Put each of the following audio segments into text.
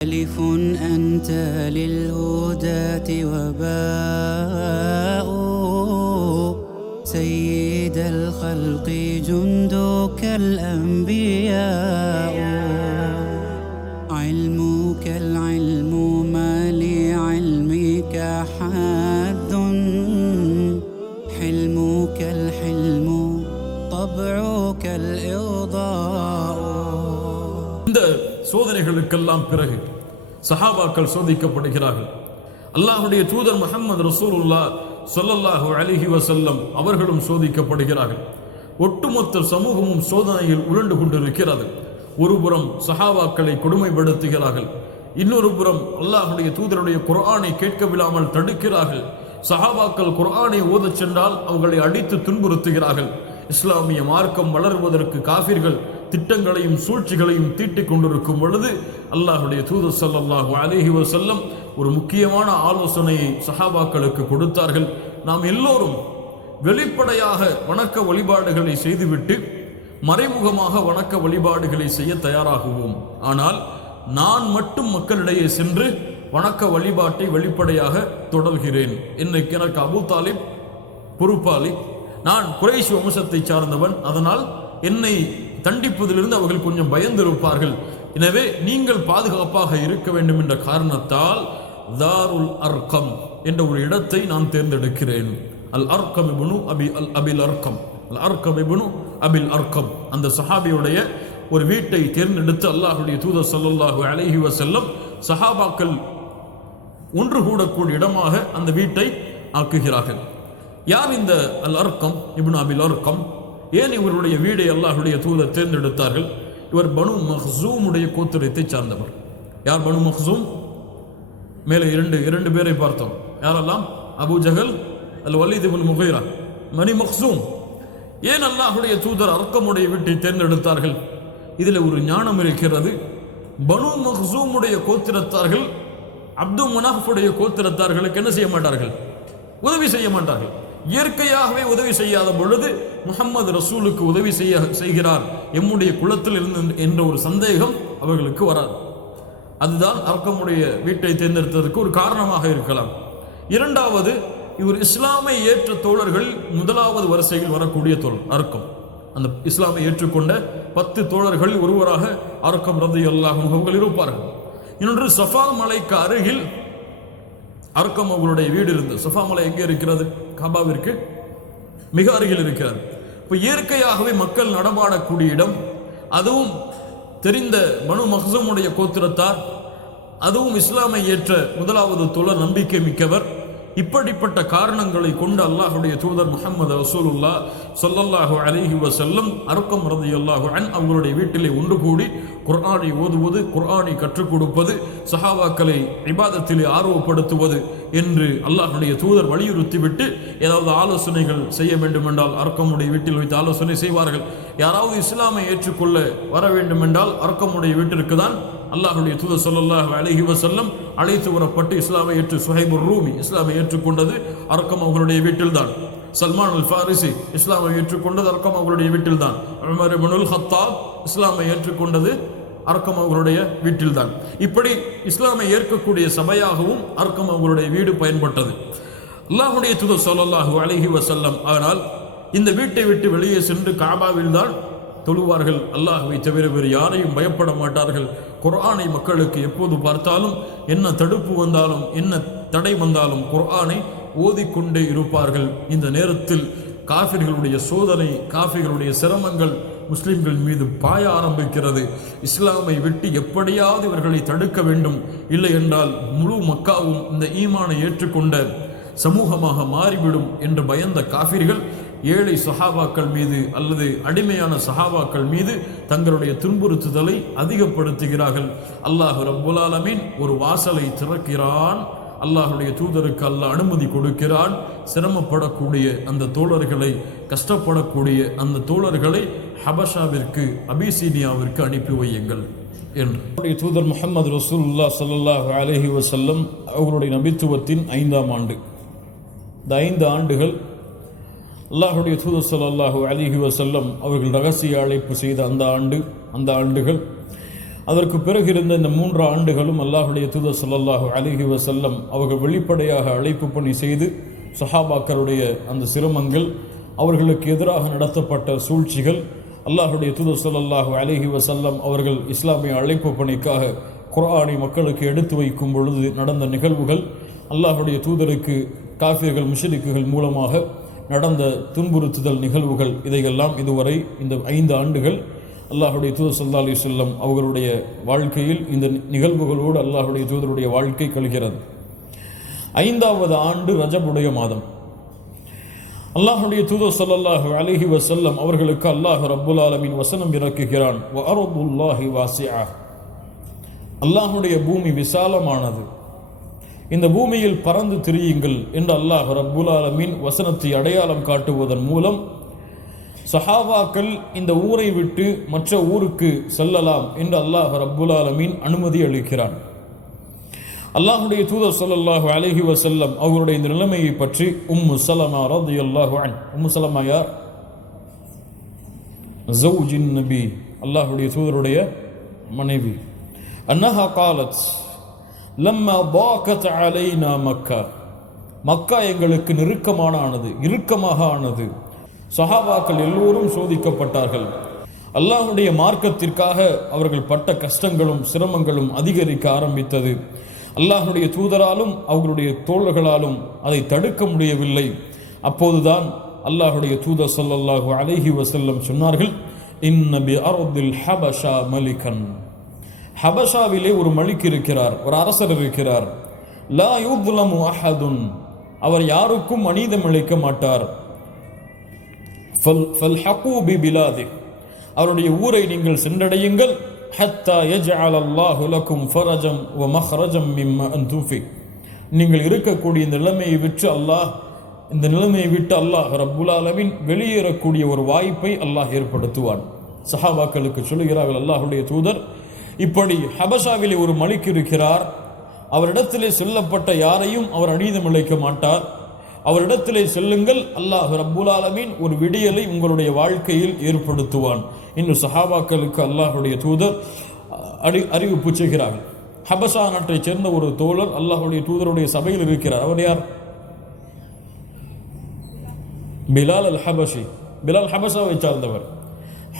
ألف أنت للهداة وباء سيد الخلق جندك الأنبياء علمك العلم ما لعلمك حد حلمك الحلم طبعك الإرضاء. இந்த சோதனைகளுக்கெல்லாம் பிறகு சஹாபாக்கள் சோதிக்கப்படுகிறார்கள். அல்லாஹ்வுடைய தூதர் முஹம்மது ரசூலுல்லாஹ் ஸல்லல்லாஹு அலைஹி வஸல்லம் அவர்களும் சோதிக்கப்படுகிறார்கள். ஒட்டுமொத்த சமூகமும் சோதனையில் உருண்டு கொண்டிருக்கிறது. ஒருபுறம் சஹாபாக்களை கொடுமைப்படுத்துகிறார்கள், இன்னொரு புறம் அல்லாஹ்வுடைய தூதருடைய குர்ஆனை கேட்க விடாமல் தடுக்கிறார்கள். சஹாபாக்கள் குர்ஆனை ஓதச் சென்றால் அவர்களை அடித்து துன்புறுத்துகிறார்கள். இஸ்லாமிய மார்க்கம் வளர்வதற்கு காஃபிர்கள் திட்டங்களையும் சூழ்ச்சிகளையும் தீட்டிக் கொண்டிருக்கும் பொழுது அல்லாஹ்வுடைய தூதர் ஸல்லல்லாஹு அலைஹி வஸல்லம் ஒரு முக்கியமான ஆலோசனையை சஹாபாக்களுக்கு கொடுத்தார்கள். நாம் எல்லோரும் வெளிப்படையாக வணக்க வழிபாடுகளை செய்துவிட்டு மறைமுகமாக வணக்க வழிபாடுகளை செய்ய தயாராகுவோம். ஆனால் நான் மட்டும் மக்களிடையே சென்று வணக்க வழிபாட்டை வெளிப்படையாக தொடர்கிறேன். இன்னைக்கு எனக்கு அபூ தாலிப் பொறுப்பாளி, நான் குறைஷ் வம்சத்தை சார்ந்தவன், அதனால் என்னை தண்டிப்பதிலிருந்து அவர்கள் கொஞ்சம் பயந்திருப்பார்கள். எனவே நீங்கள் பாதுகாப்பாக இருக்க வேண்டும் என்ற காரணத்தால் தாருல் அர்கம் என்ற ஒரு இடத்தை நான் தேர்ந்தெடுக்கிறேன். அல் அர்கம் இப்னு அபில் அர்கம், அல் அர்கம் இப்னு அபில் அர்கம், அந்த சஹாபியுடைய ஒரு வீட்டை தேர்ந்தெடுத்து அல்லாஹ்வுடைய தூதர் ஸல்லல்லாஹு அலைஹி வஸல்லம் சஹாபாக்கள் ஒன்று கூடக்கூடிய இடமாக அந்த வீட்டை ஆக்குகிறார்கள். யார் இந்த அல் அர்கம் இப்னு அபில் அர்கம்? ஏன் இவருடைய வீடை அல்லாஹ்வுடைய தூதர் தேர்ந்தெடுத்தார்கள்? இவர் பனு மக்ஸூமுடைய கோத்திரத்தை சார்ந்தவர். யார் பனு மக்ஸூம்? மேலே இரண்டு பேரை பார்த்தோம். யாரெல்லாம்? அபூ ஜஹல், அல் வலீத் இப்னு முகைரா, பனு மக்ஸூம். ஏன் அல்லாஹ்வுடைய தூதர் அர்கமுடைய வீட்டை தேர்ந்தெடுத்தார்கள்? இதில் ஒரு ஞானம் இருக்கிறது. பனு மக்ஸூமுடைய கோத்திரத்தார்கள் அப்து மனாஃபுடைய கோத்திரத்தார்களுக்கு என்ன செய்ய மாட்டார்கள்? உதவி செய்ய மாட்டார்கள். இயற்கையாகவே உதவி செய்யாத பொழுது முஹம்மது ரசூலுக்கு உதவி செய்கிறார் எம்முடைய குலத்தில் இருந்து என்ற ஒரு சந்தேகம் அவர்களுக்கு வராது. அதுதான் அர்கமுடைய வீட்டை தேர்ந்தெடுத்ததற்கு ஒரு காரணமாக இருக்கலாம். இரண்டாவது, இவர் இஸ்லாமை ஏற்ற தோழர்கள் முதலாவது வரிசையில் வரக்கூடிய தோழர் அர்கம். அந்த இஸ்லாமை ஏற்றுக்கொண்ட 10 தோழர்கள் ஒருவராக அர்கம் ரலியல்லாஹு அன்ஹு அவர்கள் இருப்பார்கள். இன்னொன்று, சஃபா மலைக்கு அருகில் அர்கம் அவர்களுடைய வீடு இருந்தது. சஃபா மலை எங்கே இருக்கிறது? காபாவிற்கு மிக அருகில் இருக்கிறது. இப்போ இயற்கையாகவே மக்கள் நடமாடக்கூடிய இடம், அதுவும் தெரிந்த பனு மக்ஸூமுடைய கோத்திரத்தார், அதுவும் இஸ்லாமை ஏற்ற முதலாவது தோழர், நம்பிக்கை மிக்கவர். இப்படிப்பட்ட காரணங்களை கொண்டு அல்லாஹ்வுடைய தூதர் முஹம்மது ரசூலுல்லாஹ் ஸல்லல்லாஹு அலைஹி வஸல்லம் அர்கம் ரலியல்லாஹு அன்ஹு அவர்களுடைய வீட்டிலே ஒன்று கூடி குர்ஆனை ஓதுவது, குர்ஆனை கற்றுக் கொடுப்பது, சஹாபாக்களை இபாதத்திலே ஆர்வப்படுத்துவது என்று அல்லாஹ்வுடைய தூதர் வலியுறுத்திவிட்டு ஏதாவது ஆலோசனைகள் செய்ய வேண்டும் என்றால் அர்கமுடைய வீட்டில் வைத்து ஆலோசனை செய்வார்கள். யாராவது இஸ்லாமை ஏற்றுக்கொள்ள வர வேண்டும் என்றால் அர்கமுடைய வீட்டிற்கு தான் அல்லாஹ்வுடைய தூதர் ஸல்லல்லாஹு அலைஹி வஸல்லம் அழைத்து வரப்பட்டு இஸ்லாமை ஏற்று சுஹைபுர் ரூமி இஸ்லாமை ஏற்றுக்கொண்டது அர்கம் அவர்களுடைய வீட்டில்தான். சல்மான் அல் ஃபாரிசி இஸ்லாமை ஏற்றுக்கொண்டது அர்கம் அவர்களுடைய வீட்டில்தான். உமர் இப்னுல் ஹத்தாப் இஸ்லாமை ஏற்றுக்கொண்டது அர்கம் அவர்களுடைய வீட்டில்தான். இப்படி இஸ்லாமை ஏற்கக்கூடிய சபையாகவும் அர்கம் அவர்களுடைய வீடு பயன்பட்டது. அல்லாஹ்வுடைய தூதர் ஸல்லல்லாஹு அலைஹி வஸல்லம் ஆனால் இந்த வீட்டை விட்டு வெளியே சென்று காபாவில் தான் தொழுவார்கள். அல்லாஹ்வை தவிர வேறு யாரையும் பயப்பட மாட்டார்கள். குர்ஆனை மக்களுக்கு எப்போது பார்த்தாலும் என்ன தடுப்பு வந்தாலும் என்ன தடை வந்தாலும் குர்ஆனை ஓதிக்கொண்டே இருப்பார்கள். இந்த நேரத்தில் காஃபிர்களுடைய சோதனை, காஃபிர்களுடைய சிரமங்கள் முஸ்லிம்கள் மீது பாய ஆரம்பிக்கிறது. இஸ்லாமை விட்டு எப்படியாவது இவர்களை தடுக்க வேண்டும், இல்லை என்றால் முழு மக்காவும் இந்த ஈமானை ஏற்றுக்கொண்ட சமூகமாக மாறிவிடும் என்று பயந்த காஃபிர்கள் ஏழை சஹாபாக்கள் மீது அல்லது அடிமையான சஹாபாக்கள் மீது தங்களுடைய துன்புறுத்துதலை அதிகப்படுத்துகிறார்கள். அல்லாஹ் ரப்புல் ஆலமீன் ஒரு வாசலை திறக்கிறான். அல்லாஹ்வுடைய தூதருக்கு அல்லாஹ் அனுமதி கொடுக்கிறான். சிரமப்படக்கூடிய அந்த தோழர்களை, கஷ்டப்படக்கூடிய அந்த தோழர்களை ஹபஷாவிற்கு, அபிசீனியாவிற்கு அனுப்பி வையுங்கள் என்று தூதர் முஹம்மது ரசூலுல்லாஹ் ஸல்லல்லாஹு அலைஹி வஸல்லம் அவர்களுடைய நபித்துவத்தின் 5ஆம் ஆண்டு. இந்த 5 ஆண்டுகள் அல்லாஹ்வுடைய தூதர் ஸல்லல்லாஹு அலைஹி வஸல்லம் அவர்கள் ரகசிய அழைப்பு செய்த அந்த ஆண்டுகள் அதற்கு பிறகு இருந்த இந்த 3 ஆண்டுகளும் அல்லாஹுடைய தூதர் ஸல்லல்லாஹு அலைஹி வஸல்லம் அவர்கள் வெளிப்படையாக அழைப்பு பணி செய்து சஹாபாக்களுடைய அந்த சிரமங்கள், அவர்களுக்கு எதிராக நடத்தப்பட்ட சூழ்ச்சிகள், அல்லாஹுடைய தூதர் ஸல்லல்லாஹு அலைஹி வஸல்லம் அவர்கள் இஸ்லாமிய அழைப்பு பணிக்காக குர்ஆனை மக்களுக்கு எடுத்து வைக்கும் பொழுது நடந்த நிகழ்வுகள், அல்லாஹுடைய தூதருக்கு காஃபிர்கள் முஷ்ரிக்குகள் மூலமாக நடந்த துன்புறுத்துதல் நிகழ்வுகள், இதையெல்லாம் இதுவரை இந்த 5 ஆண்டுகள் அல்லாஹுடைய தூதர் ஸல்லல்லாஹு அலைஹி வஸல்லம் அவர்களுடைய வாழ்க்கையில் இந்த நிகழ்வுகளோடு அல்லாஹுடைய தூதருடைய வாழ்க்கை கழிகிறது. 5வது ஆண்டு ரஜபுடைய மாதம். அல்லாஹுடைய தூதர் ஸல்லல்லாஹு அலைஹி வஸல்லம் அவர்களுக்கு அல்லாஹ் ரப்புல் ஆலமீன் வசனம் இறக்குகிறான். வ அர்துல்லாஹி வாசிஆ, அல்லாஹுடைய பூமி விசாலமானது, இந்த பூமியில் பறந்து திரியுங்கள் என்று அல்லாஹ் ரப்புல் ஆலமீன் வசனத்தை அடையாளம் காட்டுவதன் மூலம் சஹாபாக்கள் இந்த ஊரை விட்டு மற்ற ஊருக்கு செல்லலாம் என்று அல்லாஹ் ரப்புல் ஆலமீன் அனுமதி அளிக்கிறான். அல்லாஹுடைய தூதர் ஸல்லல்லாஹு அலைஹி வஸல்லம் அவருடைய இந்த நிலைமையை பற்றி உம்மு ஸலமா ரலியல்லாஹு அன்ஹா, உம்மு ஸலமா யார்? ஜௌஜின் நபி, அல்லாஹுடைய தூதருடைய மனைவி. அன்னஹா காலத் லம்மா ضاقت علينا மக்கா, மக்கா எங்களுக்கு இறுக்கமாக ஆனது. சஹாபாக்கள் எல்லோரும் சோதிக்கப்பட்டார்கள். அல்லாஹுடைய மார்க்கத்திற்காக அவர்கள் பட்ட கஷ்டங்களும் சிரமங்களும் அதிகரிக்க ஆரம்பித்தது. அல்லாஹுடைய தூதராலும் அவர்களுடைய தோழர்களாலும் அதை தடுக்க முடியவில்லை. அப்போதுதான் அல்லாஹுடைய தூதர் ஸல்லல்லாஹு அலைஹி வஸல்லம் சொன்னார்கள், இன்ன பி அர்தில் ஹபஷா மலிகன், ஹபஷாவிலே ஒரு மலிக் இருக்கிறார், ஒரு அரசர் இருக்கிறார். லா யுத்லமு அஹதுன், அவர் யாருக்கும் அநீதம் இழைக்க மாட்டார். ஃபல்ஹகு பி பிலாதி, அவருடைய ஊரை நீங்கள் சென்றடையுங்கள். ஹத்தா யஜ்அல் அல்லாஹு லக்கும் ஃபரஜம் வ மக்ரஜம் மிம்மா அன்தும் ஃபீ, நீங்கள் இருக்கக்கூடிய இந்த நிலைமையை விட்டு அல்லாஹ் ரப்புல் ஆலமீன் வெளியேறக்கூடிய ஒரு வாய்ப்பை அல்லாஹ் ஏற்படுத்துவான். சஹாபாக்களுக்கு சொல்லுகிறார்கள், அல்லாஹுடைய தூதர், இப்படி ஹபஷாவிலே ஒரு மலிக் இருக்கிறார், அவரிடத்திலே சொல்லப்பட்ட யாரையும் அவர் அநீதம் இழைக்க மாட்டார், அவரிடத்திலே செல்லுங்கள், அல்லாஹ் ரப்புல் ஆலமீன் ஒரு விடியலை உங்களுடைய வாழ்க்கையில் ஏற்படுத்துவான் என்று சஹாபாக்களுக்கு அல்லாஹுடைய தூதர் அறிவிப்பு செய்கிறார்கள். ஹபஷா நாட்டைச் சேர்ந்த ஒரு தோழர் அல்லாஹுடைய தூதருடைய சபையில் இருக்கிறார். அவர் யார்? பிலால் அல் ஹபஷி. பிலால் ஹபஷாவை சார்ந்தவர்.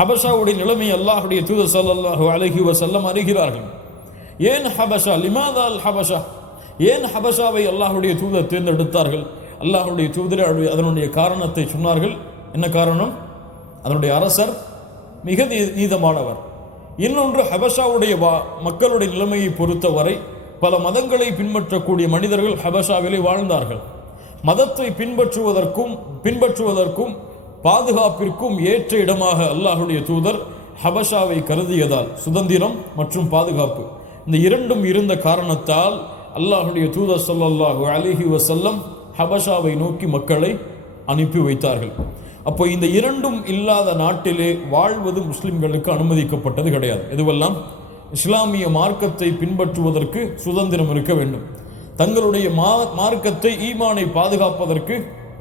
ஹபஷாவுடைய நிலைமை அல்லாஹுடைய தூதர் ஸல்லல்லாஹு அலைஹி வஸல்லம் அறிகிறார்கள். ஏன் ஹபஷா, லிமாதா அல் ஹபஷா, ஏன் ஹபஷாவை அல்லாஹுடைய தூதர் தேர்ந்தெடுத்தார்கள்? அல்லாஹுடைய தூதர் அதனுடைய காரணத்தை சொன்னார்கள். என்ன காரணம்? அதனுடைய அரசர் மிக நீதமானவர். இன்னொன்று, ஹபஷாவுடைய மக்களுடைய நிலைமையை பொறுத்தவரை பல மதங்களை பின்பற்றக்கூடிய மனிதர்கள் ஹபஷாவிலே வாழ்ந்தார்கள். மதத்தை பின்பற்றுவதற்கும் பாதுகாப்பிற்கும் ஏற்ற இடமாக அல்லாஹுடைய தூதர் ஹபஷாவை கருதியதால் சுதந்திரம் மற்றும் பாதுகாப்பு இந்த இரண்டும் இருந்த காரணத்தால் அல்லாஹுடைய தூதர் ஸல்லல்லாஹு அலைஹி வஸல்லம் ஹபஷாவை நோக்கி மக்களை அனுப்பி வைத்தார்கள். அப்போ இந்த இரண்டும் இல்லாத நாட்டிலே வாழ்வது முஸ்லிம்களுக்கு அனுமதிக்கப்பட்டது கிடையாது. இதுவெல்லாம் இஸ்லாமிய மார்க்கத்தை பின்பற்றுவதற்கு சுதந்திரம் இருக்க வேண்டும். தங்களுடைய மார்க்கத்தை, ஈமானை பாதுகாப்பதற்கு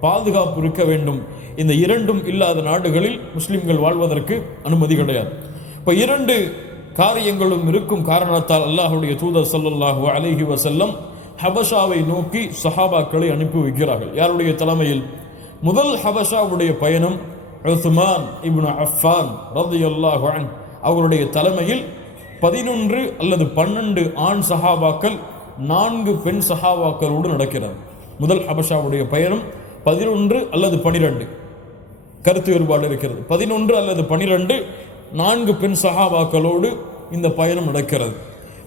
பாதுகாப்பு இருக்க வேண்டும். இந்த இரண்டும் இல்லாத நாடுகளில் முஸ்லிம்கள் வாழ்வதற்கு அனுமதி கிடையாது. இப்போ 2 காரியங்களும் இருக்கும் காரணத்தால் அல்லாஹுடைய தூதர் ஸல்லல்லாஹு அலைஹி வஸல்லம் ஹபஷாவை நோக்கி சஹாபாக்களை அனுப்பி வைக்கிறார்கள். யாருடைய தலைமையில்? முதல் ஹபஷாவுடைய பயணம் உஸ்மான் இப்னு அஃபான் ரலியல்லாஹு அன்ஹு அவருடைய தலைமையில் 11 அல்லது 12 ஆண் சஹாபாக்கள் 4 பெண் சஹாபாக்களோடு நடக்கிறது. முதல் ஹபஷாவுடைய பயணம் 11 அல்லது 12, கருத்து வேறுபாடு இருக்கிறது. 11 அல்லது 12 4 பெண் சஹாபாக்களோடு இந்த பயணம் நடக்கிறது.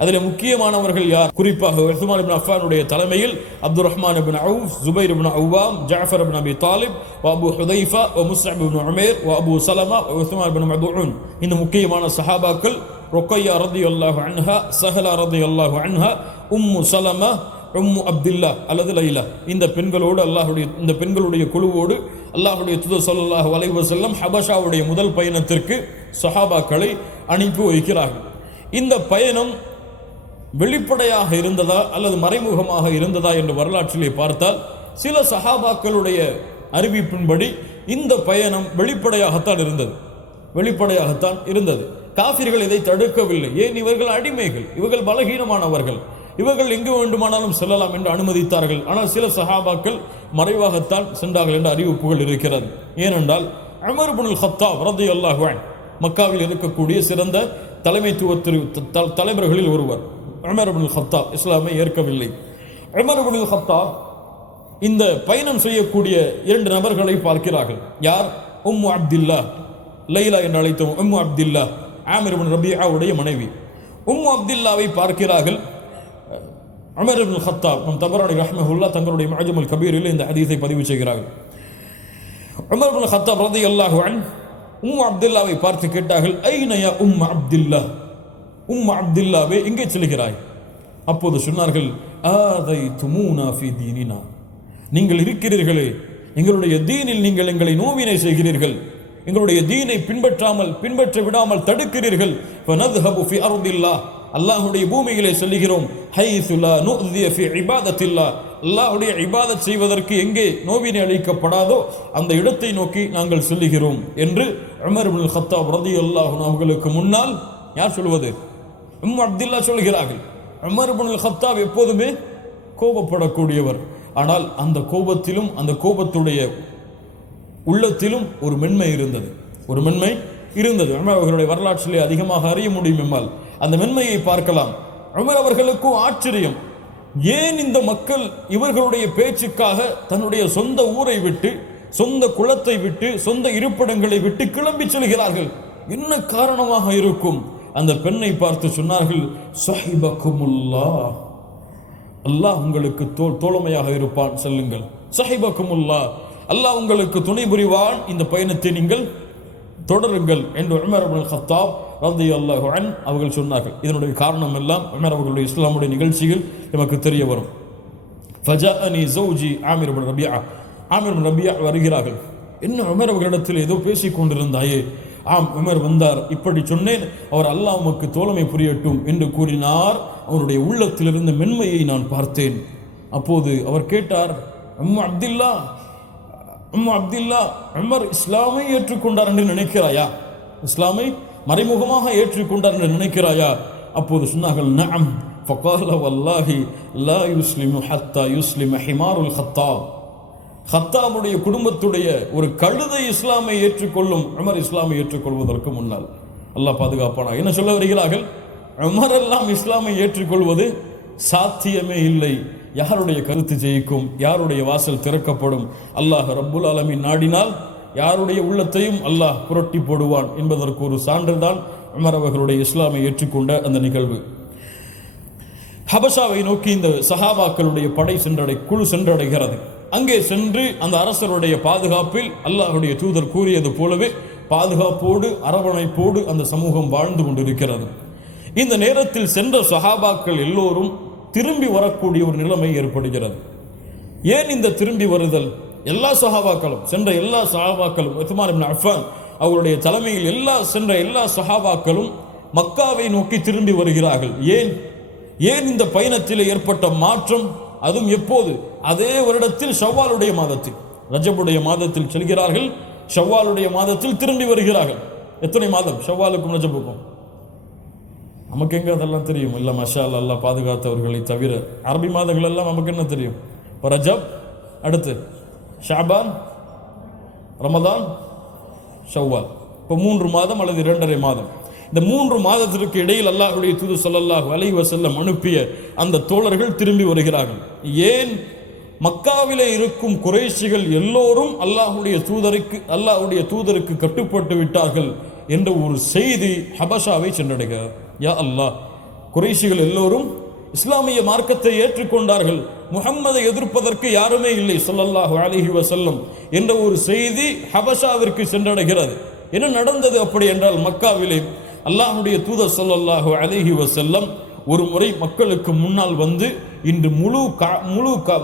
அதில் முக்கியமானவர்கள் யார்? குறிப்பாக உஸ்மான் இப்னு அஃபானுடைய தலைமையில் அப்துர் ரஹ்மான் இப்னு அவுஃப், ஜுபைர் இப்னு அவ்வாம், ஜஅஃபர் இப்னு அபி தாலிப், அபூ ஹுதைஃபா, முஸ்அப் இப்னு உமைர், அபூ சலமா, உஸ்மான் இப்னு மதுஊன், இந்த முக்கியமான சஹாபாக்கள். ருக்கையா ரலியல்லாஹு அன்ஹா, சஹலா ரலியல்லாஹு அன்ஹா, உம்மு சலமா, உம்மு அப்துல்லா அல்லது லைலா, இந்த பெண்களுடைய குழுவோடு அல்லாஹுடைய தூதர் ஸல்லல்லாஹு அலைஹி வஸல்லம் ஹபஷாவுடைய முதல் பயணத்திற்கு சஹாபாக்களை அனுப்பி வைக்கிறார்கள். இந்த பயணம் வெளிப்படையாக இருந்ததா அல்லது மறைமுகமாக இருந்ததா என்று வரலாற்றிலே பார்த்தால் சில சஹாபாக்களுடைய அறிவிப்பின்படி இந்த பயணம் வெளிப்படையாகத்தான் இருந்தது. காஃபிர்கள் இதை தடுக்கவில்லை. ஏன்? இவர்கள் அடிமைகள், இவர்கள் பலகீனமானவர்கள், இவர்கள் எங்கு வேண்டுமானாலும் செல்லலாம் என்று அனுமதித்தார்கள். ஆனால் சில சஹாபாக்கள் மறைவாகத்தான் சென்றார்கள் என்ற அறிவிப்புகள் இருக்கிறது. ஏனென்றால் உமர் இப்னுல் கத்தாப் ரலியல்லாஹு அன்ஹு மக்காவில் இருக்கக்கூடிய சிறந்த தலைமைத்துவ தலைவர்களில் ஒருவர். உமர் இப்னுல் கத்தாப் இஸ்லாமை ஏற்கவில்லை. உமர் இப்னுல் கத்தாப் இந்த பயணம் செய்யக்கூடிய 2 நபர்களை பார்க்கிறார்கள். யார்? உம்மு அப்துல்லா, லைலா என்று அழைத்தோம். உம்மு அப்துல்லா ஆமிர் இப்னு ரபியாவுடைய மனைவி. உம்மு அப்துல்லாவை பார்க்கிறார்கள். உமர் இப்னுல் கத்தாப் தபரானி ரஹ்மஹுல்லாஹ் தங்களுடைய முஅஜமுல் கபீரில் இந்த ஹதீஸை பதிவு செய்கிறார்கள். உமர் இப்னுல் கத்தாப் ரலியல்லாஹு அன்ஹு உம்மு அப்துல்லாவை பார்த்து கேட்டார்கள், ஐன யா உம்மு அப்துல்லா, உம்மு அப்துல்லாவே எங்கே செல்கிறாய்? அப்போது சொன்னார்கள், ஆதைதுமூனா ஃபீ தீனினா, நீங்கள் இருக்கிறீர்களே எங்களுடைய தீனில் நீங்கள் எங்களை நோவினை செய்கிறீர்கள், எங்களுடைய தீனை பின்பற்ற விடாமல் தடுக்கிறீர்கள். ஃபனذهபு ஃபீ அர்தில்லாஹ், அல்லாஹ்வுடைய பூமியிலே செல்கிறோம். ஹைஸு லா நுஅ்திய ஃபீ இபாதத்தில்லாஹ், அல்லாஹ்வுடைய இபாதத் செய்வதற்கு எங்கே நோவினை அளிக்கப்படாதோ அந்த இடத்தை நோக்கி நாங்கள் செல்கிறோம் என்று உமர் இப்னுல் கத்தாப் ரலியல்லாஹு அன்ஹு அவர்களுக்கு முன்னால் யார் சொல்வது? உம்மு அப்துல்லா சொல்கிறார்கள். உமர் இப்னுல் கத்தாப் எப்போதுமே கோபப்படக்கூடியவர். ஆனால் அந்த கோபத்திலும் அந்த கோபத்துடைய உள்ளத்திலும் ஒரு மென்மை இருந்தது, ஒரு மென்மை இருந்தது. உமர் அவர்களுடைய வரலாற்றிலே அதிகமாக அறிய முடியும் எம்மால் அந்த மென்மையை பார்க்கலாம். உமர் அவர்களுக்கும் ஆச்சரியம், ஏன் இந்த மக்கள் இவர்களுடைய பேச்சுக்காக தன்னுடைய சொந்த ஊரை விட்டு, சொந்த குலத்தை விட்டு, சொந்த இருப்பிடங்களை விட்டு கிளம்பி செல்கிறார்கள்? என்ன காரணமாக இருக்கும்? அந்த பெண்ணை பார்த்து சொன்னார்கள், ஸஹிபகுமுல்லாஹ், அல்லாஹ் உங்களுக்கு தோழமையாக இருப்பான், செல்லுங்கள். ஸஹிபகுமுல்லாஹ், அல்லாஹ் உங்களுக்கு துணை புரிவான், இந்த பயணத்தை நீங்கள் தொடருங்கள் என்று உமர் இப்னுல் கத்தாப் ரலியல்லாஹு அன்ஹு அவர்கள் சொன்னார்கள். இதனுடைய காரணம் எல்லாம் உமர் அவர்களுடைய இஸ்லாமுடைய நிகழ்ச்சிகள் நமக்கு தெரிய வரும். ஃபஜாஅனி ஸௌஜி ஆமிர் இப்னு ரபியா, ஆமிர் இப்னு ரபியா வருகிறார்கள். என்ன உமர் அவர்களிடத்தில் ஏதோ பேசிக் கொண்டிருந்தாயே? ஆம், உமர் வந்தார், இப்படி சொன்னேன், அவர் அல்லாஹ் உமக்கு தோழமை புரியட்டும் என்று கூறினார். அவருடைய உள்ளத்திலிருந்து மென்மையை நான் பார்த்தேன். அப்போது அவர் கேட்டார், உம்மு அப்துல்லா, உம்மு அப்துல்லா, உமர் இஸ்லாமை ஏற்றுக்கொண்டார் என்று நினைக்கிறாயா? இஸ்லாமை மறைமுகமாக ஏற்றுக்கொண்டார் என்று நினைக்கிறாயா? அப்போது சொன்னார்கள், நஅம். ஃபகால வல்லாஹி லா யுஸ்லிமு ஹத்தா யுஸ்லிம ஹிமாருல் கத்தாப், கத்தாபுடைய குடும்பத்துடைய ஒரு கழுதை இஸ்லாமை ஏற்றுக்கொள்ளும், உமர் இஸ்லாமை ஏற்றுக்கொள்வதற்கு முன்னால். அல்லாஹ் பாதுகாப்பானா. என்ன சொல்ல வருகிறார்கள்? உமர் எல்லாம் இஸ்லாமை ஏற்றுக்கொள்வது சாத்தியமே இல்லை. யாருடைய கருத்து ஜெயிக்கும்? யாருடைய வாசல் திறக்கப்படும்? அல்லாஹ் ரப்புல் ஆலமீன் நாடினால் யாருடைய உள்ளத்தையும் அல்லாஹ் புரட்டி போடுவான் என்பதற்கு ஒரு சான்றுதான் உமர் அவர்களுடைய இஸ்லாமை ஏற்றுக்கொண்ட அந்த நிகழ்வு. ஹபஷாவை நோக்கி இந்த சஹாபாக்களுடைய படை குழு சென்றடைகிறது. அங்கே சென்று அந்த அரசருடைய பாதுகாப்பில் அல்லாஹ்வுடைய தூதர் கூறியது போலவே பாதுகாப்போடு அரவணைப்போடு அந்த சமூகம் வாழ்ந்து கொண்டிருக்கிறது. இந்த நேரத்தில் சென்ற சஹாபாக்கள் எல்லோரும் திரும்பி வரக்கூடிய ஒரு நிலைமை ஏற்படுகிறது. ஏன் இந்த திரும்பி வருதல்? எல்லா சஹாபாக்களும் சென்ற எல்லா சஹாபாக்களும், உஸ்மான் இப்னு அஃபான் அவருடைய தலைமையில் சென்ற எல்லா சஹாபாக்களும் மக்காவை நோக்கி திரும்பி வருகிறார்கள். ஏன் இந்த பயணத்தில் ஏற்பட்ட மாற்றம்? அதுவும் எப்போது? அதே வருடத்தில் ஷவ்வாலுடைய மாதத்தில், ரஜபுடைய மாதத்தில் செல்கிறார்கள். ஷவ்வாலுடைய மாதத்தில் திரும்பி வருகிறார்கள். எத்தனை மாதம்? ஷவ்வாலுக்கும் ரஜபுக்கும் நமக்கு எங்க அதெல்லாம் தெரியும்? இல்ல, மஷா அல்லாஹ் பாதுகாத்தவர்களை தவிர அரபி மாதங்கள் எல்லாம் நமக்கு என்ன தெரியும்? ரஜப், அடுத்து ஷாபான், ரமதான், ஷவ்வால். இப்போ 3 மாதம் அல்லது 2.5 மாதம். இந்த 3 மாதத்திற்கு இடையில் அல்லாஹ்வுடைய தூதர் ஸல்லல்லாஹு அலைஹி வஸல்லம் அனுப்பிய அந்த தோழர்கள் திரும்பி வருகிறார்கள். ஏன்? மக்காவிலே இருக்கும் குறைஷிகள் எல்லோரும் அல்லாஹ்வுடைய தூதருக்கு கட்டுப்பட்டு விட்டார்கள் என்ற ஒரு செய்தி ஹபஷாவை சென்றடைகிறது. யா அல்லாஹ், குறைஷிகள் எல்லோரும் இஸ்லாமிய மார்க்கத்தை ஏற்றுக்கொண்டார்கள், முஹம்மதை எதிர்ப்பதற்கு யாருமே இல்லை ஸல்லல்லாஹு அலைஹி வஸல்லம் என்ற ஒரு செய்தி ஹபஷாவிற்கு சென்றடைகிறது. என்ன நடந்தது அப்படி என்றால், மக்காவிலே அல்லாஹ்வுடைய தூதர் ஸல்லல்லாஹு அலைஹி வஸல்லம் ஒரு முறை மக்களுக்கு முன்னால் வந்து, இன்று முழு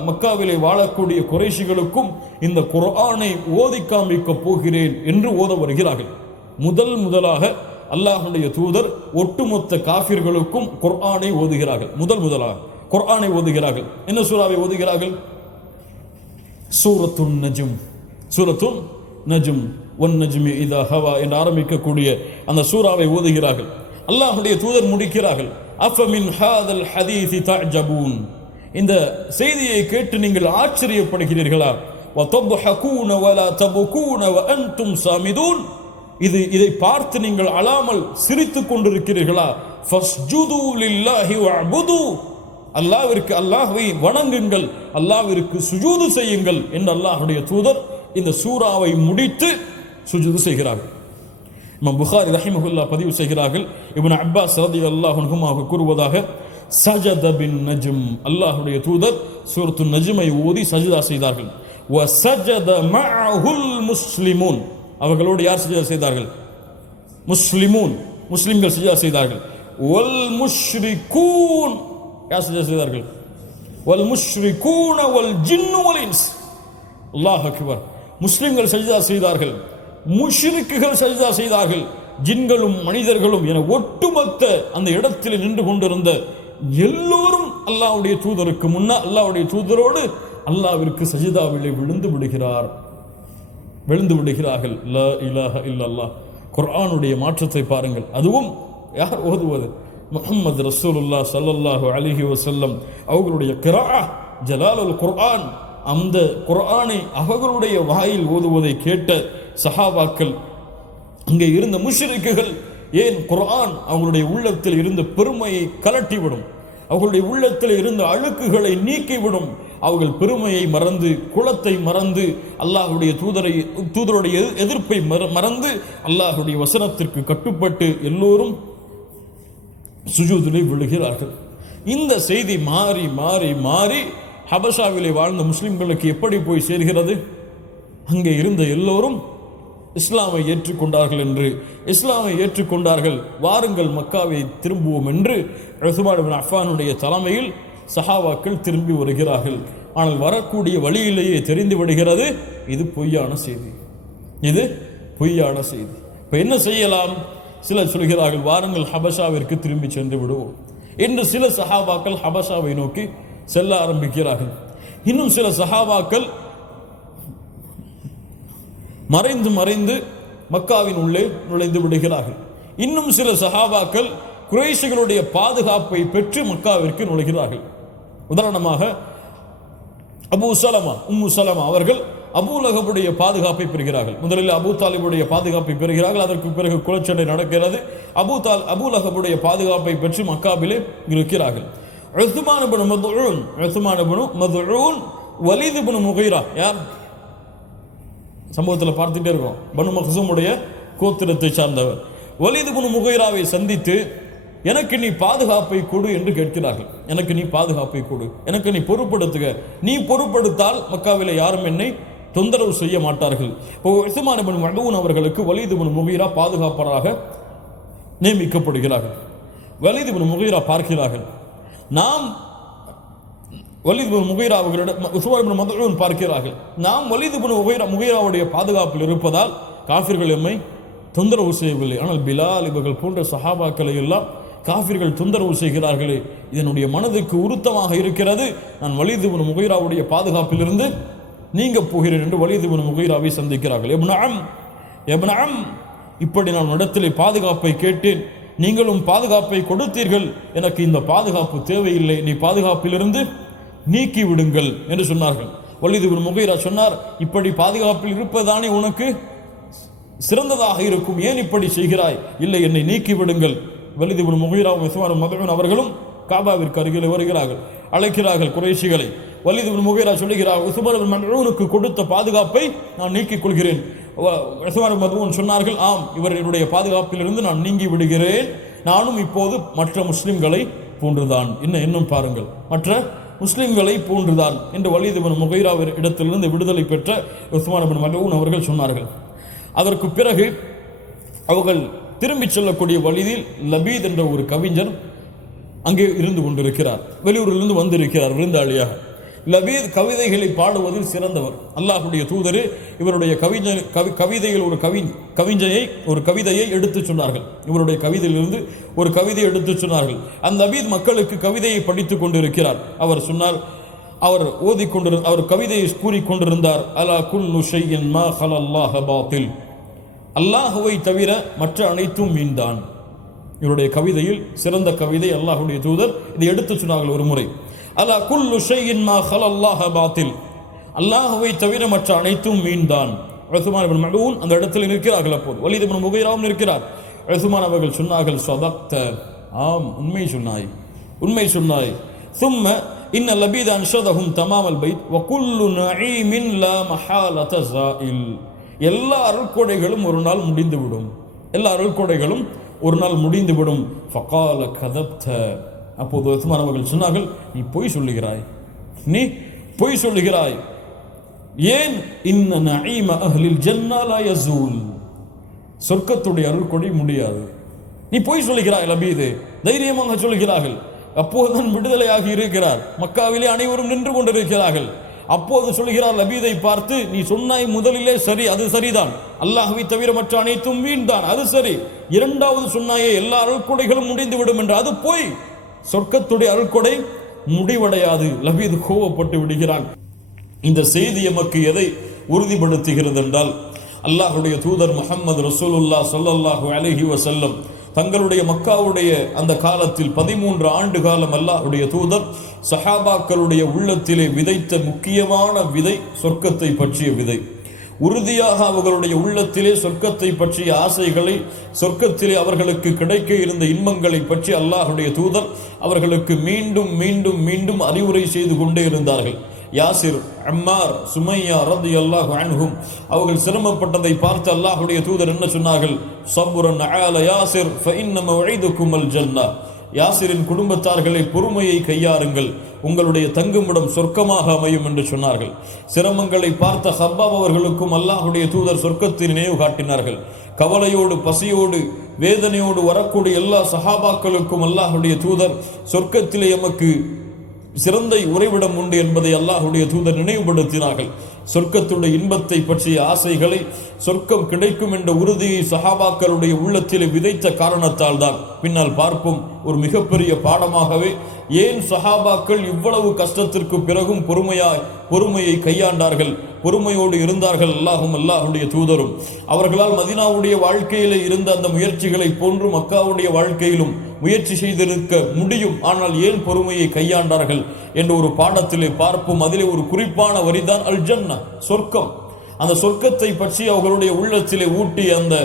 மக்காவிலே வாழக்கூடிய குறைஷிகளுக்கும் இந்த குர்ஆனை ஓதி காண்பிக்க போகிறேன் என்று ஓத வருகிறார்கள். முதலாக அல்லாஹ்வுடைய தூதர் ஒட்டுமொத்த காஃபிர்களுக்கும் குர்ஆனை ஓதுகிறார்கள். முதலாக குர்ஆனை ஓதுகிறார்கள். என்ன சூராவை ஓதுகிறார்கள்? சூரத்துன் நஜ்ம். வன் நஜ்மி இதா ஹவா என்று ஆரம்பிக்கக்கூடிய அந்த சூராவை ஓதுகிறார்கள். அல்லாஹ்வுடைய தூதர் முடிக்கிறார்கள், அஃபமின் ஹாதல் ஹதீஸி தஅஜபூன், இந்த செய்தியை கேட்டு நீங்கள் ஆச்சரியப்படுகிறீர்களா? வதضحكون ولا تبكون وانتم سامدون, இதை பார்த்து நீங்கள் அழாமல் சிரித்துக் கொண்டிருக்கிறீர்களா? ஃபஸ்ஜுது லில்லாஹி வஅபுது, அல்லாஹ்வை வணங்குங்கள், அல்லாஹ்விற்கு சுஜூது செய்யுங்கள் என்று அல்லாஹ்வுடைய தூதர் இந்த சூராவை முடித்து சுஜூது செய்கிறார்கள். இமாம் புகாரி ரஹிமஹுல்லாஹ் பதிவு செய்கிறார்கள், இப்னு அப்பாஸ் ரலியல்லாஹு அன்ஹுமா கூறுவதாக, சஜத பின் நஜ்ம், அல்லாஹ்வுடைய தூதர் சூரத்து நஜ்மை ஓதி சஜ்தா செய்தார்கள். வ சஜத மஅஹுல் முஸ்லிமூன், அவர்களோடு யார் சஜ்தா செய்தார்கள்? முஸ்லிமூன், முஸ்லிம்கள் சஜ்தா செய்தார்கள். வல் முஷ்ரிகூன், யார் சஜ்தா செய்தார்கள்? வல் முஷ்ரிகூன வல் ஜின்னு வல் இன்ஸ். அல்லாஹ் அக்பர். முஸ்லிம்கள் சஜ்தா செய்தார்கள், முஷ்ரிக்குகள் சஜ்தா செய்தார்கள், ஜின்களும் மனிதர்களும் என ஒட்டுமொத்த அந்த இடத்தில் நின்று கொண்டிருந்த எல்லோரும் அல்லாஹ்வுடைய தூதருக்கு முன்னால், அல்லாஹ்வுடைய தூதரோடு அல்லாஹ்விற்கு சஜிதாவிலே விழுந்து விடுகிறார்கள். லா இலாஹ இல்லல்லாஹ். குர்ஆனுடைய மாற்றத்தை பாருங்கள். அதுவும் யார் ஓதுவது? முஹம்மது ரசூலுல்லாஹ் ஸல்லல்லாஹு அலைஹி வஸல்லம் அவர்களுடைய கிராஅ ஜலாலுல் குர்ஆன், அந்த குர்ஆனை அவர்களுடைய வாயில் ஓதுவதை கேட்ட சஹாபாக்கள், அங்கே இருந்த முஷ்ரிக்குகள், ஏன் குர்ஆன் அவங்களுடைய உள்ளத்தில் இருந்த பெருமையை கலட்டிவிடும், அவர்களுடைய உள்ளத்தில் இருந்த அழுக்குகளை நீக்கிவிடும். அவர்கள் பெருமையை மறந்து, குலத்தை மறந்து, அல்லாஹ்வுடைய தூதருடைய எதிர்ப்பை மறந்து அல்லாஹ்வுடைய வசனத்திற்கு கட்டுப்பட்டு எல்லோரும் சுஜூதிலே விழுகிறார்கள். இந்த செய்தி மாறி மாறி மாறி ஹபஷாவிலே வாழ்ந்த முஸ்லிம்களுக்கு எப்படி போய் சேர்கிறது? அங்கே இருந்த எல்லோரும் இஸ்லாமை ஏற்றுக்கொண்டார்கள் என்று, இஸ்லாமை ஏற்றுக்கொண்டார்கள், வாருங்கள் மக்காவை திரும்புவோம் என்று உஸ்மான் இப்னு அஃபானுடைய தலைமையில் சஹாபாக்கள் திரும்பி வருகிறார்கள். ஆனால் வரக்கூடிய வழியிலேயே தெரிந்து விடுகிறது, இது பொய்யான செய்தி, இது பொய்யான செய்தி. இப்ப என்ன செய்யலாம்? சிலர் சொல்கிறார்கள், வாருங்கள் ஹபஷாவிற்கு திரும்பி சென்று விடுவோம் என்று. சில சஹாபாக்கள் ஹபஷாவை நோக்கி செல்ல ஆரம்பிக்கிறார்கள். இன்னும் சில சஹாபாக்கள் மறைந்து மறைந்து மக்காவின் உள்ளே நுழைந்து விடுகிறார்கள். இன்னும் சில சஹாபாக்கள் குறைஷிகளுடைய பாதுகாப்பை பெற்று மக்காவிற்கு நுழைகிறார்கள். உதாரணமாக அபூ சலமா, உம்மு சலமா அவர்கள் அபூ லஹபுடைய பாதுகாப்பை பெறுகிறார்கள். முதலில் அபூ தாலிபுடைய பாதுகாப்பை பெறுகிறார்கள். அதற்கு பிறகு குலச்சண்டை நடக்கிறது. அபூ லஹபுடைய பாதுகாப்பை பெற்று மக்காவிலே இருக்கிறார்கள். Usman ibn மத்ஊன், Walid ibn Mughira, யார் சம்பவத்தில் பார்த்துட்டே இருக்கோம், பனு மக்சூமுடைய கோத்திரத்தை சார்ந்தவர். வலீத் இப்னு முகைராவை சந்தித்து, எனக்கு நீ பாதுகாப்பை கொடு என்று கேட்கிறார்கள். எனக்கு நீ பாதுகாப்பை கொடு, எனக்கு நீ பொறுப்படுத்துக, நீ பொறுப்படுத்தால் மக்காவிலே யாரும் என்னை தொந்தரவு செய்ய மாட்டார்கள். உஸ்மான் இப்னு மத்ஊன் அவர்களுக்கு வலீத் இப்னு முகைரா பாதுகாப்பராக நியமிக்கப்படுகிறார்கள். வலீத் இப்னு முகைரா பார்க்கிறார்கள், நாம் வலீத் இப்னு முகைரா அவர்களிடம் உஸ்மான் இப்னு மத்ஊன் பார்க்கிறார்கள், நாம் வலீத் இப்னு முகைராவுடைய பாதுகாப்பில் இருப்பதால் காஃபிர்கள் எம்மை தொந்தரவு செய்யவில்லை. ஆனால் பிலால் இவர்கள் போன்ற சஹாபாக்களை எல்லாம் காஃபிர்கள் தொந்தரவு செய்கிறார்களே, இதனுடைய மனதுக்கு உருத்தமாக இருக்கிறது. நான் வலீத் இப்னு முகைராவுடைய பாதுகாப்பில் இருந்து நீங்க போகிறேன் என்று வலீத் இப்னு முகைராவை சந்திக்கிறார்கள். இப்னு அம், இப்படி நான் இடத்திலே பாதுகாப்பை கேட்டேன், நீங்களும் பாதுகாப்பை கொடுத்தீர்கள், எனக்கு இந்த பாதுகாப்பு தேவையில்லை, நீ பாதுகாப்பிலிருந்து நீக்கி விடுங்கள் என்று சொன்னார்கள். வலீத் இப்னு முகைரா சொன்னார், இப்படி பாதுகாப்பில் இருப்பதானே உனக்கு சிறந்ததாக இருக்கும், ஏன் இப்படி செய்கிறாய்? இல்லை, என்னை நீக்கி விடுங்கள். வலீத் இப்னு முகைராவும் உஸ்மான் இப்னு மத்ஊன் அவர்களும் காபாவிற்கு அருகில் வருகிறார்கள், அழைக்கிறார்கள் குறைஷிகளை. வலீத் இப்னு முகைரா சொல்லுகிறார், உஸ்மான் இப்னு மத்ஊனுக்கு கொடுத்த பாதுகாப்பை நான் நீக்கிக் கொள்கிறேன். உஸ்மான் இப்னு மத்ஊன் சொன்னார்கள், ஆம், இவருடைய பாதுகாப்பிலிருந்து நான் நீங்கி விடுகிறேன், நானும் இப்போது மற்ற முஸ்லிம்களை போன்றுதான். இன்னும் பாருங்கள், மற்ற முஸ்லிம்களை போன்றுதான் என்று வலீத் இப்னு முகைரா இடத்திலிருந்து விடுதலை பெற்ற உஸ்மான் இப்னு மத்ஊன் அவர்கள் சொன்னார்கள். அதற்கு பிறகு அவர்கள் திரும்பி செல்லக்கூடிய வழியில் லபீத் என்ற ஒரு கவிஞர் அங்கே இருந்து கொண்டிருக்கிறார், வெளியூரிலிருந்து வந்திருக்கிறார் விருந்தாளியாக. லபீத் கவிதைகளை பாடுவதில் சிறந்தவர். அல்லாஹ்வுடைய தூதர் இவருடைய கவிதையில் ஒரு கவிதையை எடுத்து சொன்னார்கள். இவருடைய கவிதையிலிருந்து ஒரு கவிதையை எடுத்து சொன்னார்கள். அந்த லபீத் மக்களுக்கு கவிதையை படித்துக் கொண்டிருக்கிறார். அவர் சொன்னார், அவர் கவிதையை கூறிக்கொண்டிருந்தார், அலா குல்லு ஷைஇன் மா ஹலல்லாஹ பாத்தில், அல்லாஹுவை தவிர மற்ற அனைத்தும் மீன்தான். இவருடைய கவிதையில் சிறந்த கவிதை அல்லாஹுடைய தூதர் இதை எடுத்து சொன்னார்கள் ஒரு முறை. அலா குல்லு ஷைஇன் மா ஹலல்லாஹ பாத்தில், அல்லாஹுவை தவிர மற்ற அனைத்தும் மீன்தான். உஸ்மான் இப்னு மஅூன் அந்த இடத்தில் இருக்கிறார்கள். அப்போது வலீத் இப்னு முகைராவும் இருக்கிறார். உஸ்மான் அவர்கள் சொன்னார்கள், ஸதக்த, ஆம், உண்மை சொன்னாய், உண்மை சொன்னாய். ثم ان لبيد انشدهم تمام البيت وكل نعيم لا محاله زائل, எல்லா அருள்கொடைகளும் ஒரு நாள் முடிந்துவிடும், எல்லா அருள்கொடைகளும் ஒரு நாள் முடிந்துவிடும். ஃபகால கதப்த, அப்போது உஸ்மான் அவர்கள் சொன்னார்கள், நீ பொய் சொல்லுகிறாய், நீ பொய் சொல்லுகிறாய். ஏன்? இன்ன நஈம அஹ்லில் ஜன்னா லா யஸூல், சொர்க்கத்துடைய அருள்கொடை முடியாது. நீ பொய் சொல்லுகிறாய் லபீது, தைரியமாக சொல்லுகிறார்கள். அப்போதுதான் விடுதலையாகி இருக்கிறார். மக்காவிலே அனைவரும் நின்று கொண்டிருக்கிறார்கள். அப்போது சொல்கிறார் லபீதை பார்த்து, நீ சொன்னாய் முதலிலே சரி, அது சரிதான், அல்லாஹ்வை தவிர மற்ற அனைத்தும் வீண்தான், அது சரி. இரண்டாவது சொன்னாயே எல்லா அருள்கொடைகளும் முடிந்துவிடும் என்று, அது போய் சொர்க்கத்துடைய அருள்கொடை முடிவடையாது. லபீது கோவப்பட்டு விடுகிறான். இந்த செய்தி எமக்கு எதை உறுதிப்படுத்துகிறது என்றால், அல்லாஹ்வுடைய தூதர் முஹம்மது ரசூலுல்லாஹ் ஸல்லல்லாஹு அலைஹி வஸல்லம் தங்களுடைய மக்காவுடைய அந்த காலத்தில் 13 ஆண்டு காலம் அல்லாஹ்வுடைய தூதர் சஹாபாக்களுடைய உள்ளத்திலே விதைத்த முக்கியமான விதை சொர்க்கத்தை பற்றிய விதை. உறுதியாக அவர்களுடைய உள்ளத்திலே சொர்க்கத்தை பற்றிய ஆசைகளை, சொர்க்கத்திலே அவர்களுக்கு கிடைக்க இருந்த இன்பங்களை பற்றி அல்லாஹ்வுடைய தூதர் அவர்களுக்கு மீண்டும் மீண்டும் மீண்டும் அறிவுரை செய்து கொண்டே இருந்தார்கள். யாசிர், அம்மார், சுமையா ரலியல்லாஹு அன்ஹும் அவர்கள் சிரமப்பட்டதை பார்த்து அல்லாஹ்வுடைய தூதர் என்ன சொன்னார்கள்? ஸப்ரன் அலா யாசிர் ஃபஇன்ன மவ்இதுகுமல் ஜன்னah, யாசிரின் குடும்பத்தார்களை பொறுமையை கையாருங்கள், உங்களுடைய தங்குமிடம் சொர்க்கமாக அமையும் என்று சொன்னார்கள். சிரமங்களை பார்த்த ஹப்பாப் அவர்களுக்கும் அல்லாஹ்வுடைய தூதர் சொர்க்கத்தை நினைவு காட்டினார்கள். கவலையோடு, பசியோடு, வேதனையோடு வரக்கூடிய எல்லா சஹாபாக்களுக்கும் அல்லாஹ்வுடைய தூதர் சொர்க்கத்திலே எமக்கு சிறந்த உறைவிடம் உண்டு என்பதை அல்லாஹ்வுடைய தூதர் நினைவுபடுத்தினார்கள். சொர்க்கத்துடைய இன்பத்தை பற்றிய ஆசைகளை, சொர்க்கம் கிடைக்கும் என்ற உறுதியை சஹாபாக்களுடைய உள்ளத்திலே விதைத்த காரணத்தால் தான் பின்னால் பார்ப்போம் ஒரு மிகப்பெரிய பாடமாகவே ஏன் சஹாபாக்கள் இவ்வளவு கஷ்டத்திற்கு பிறகும் பொறுமையை கையாண்டார்கள், பொறுமையோடு இருந்தார்கள். அல்லாஹ்வுடைய தூதரும் அவர்களால் மதீனாவுடைய வாழ்க்கையிலே இருந்த அந்த முயற்சிகளை போன்று மக்காவுடைய வாழ்க்கையிலும் முயற்சி செய்திருக்க முடியும். ஆனால் ஏன் பொறுமையை கையாண்டார்கள் என்ற ஒரு பாடத்திலே பார்ப்போம். அதிலே ஒரு குறிப்பான வரிதான் அல் ஜன்னா, சொர்க்கம். அந்த சொர்க்கத்தை பற்றி அவர்களுடைய உள்ளத்திலே ஊட்டிய அந்த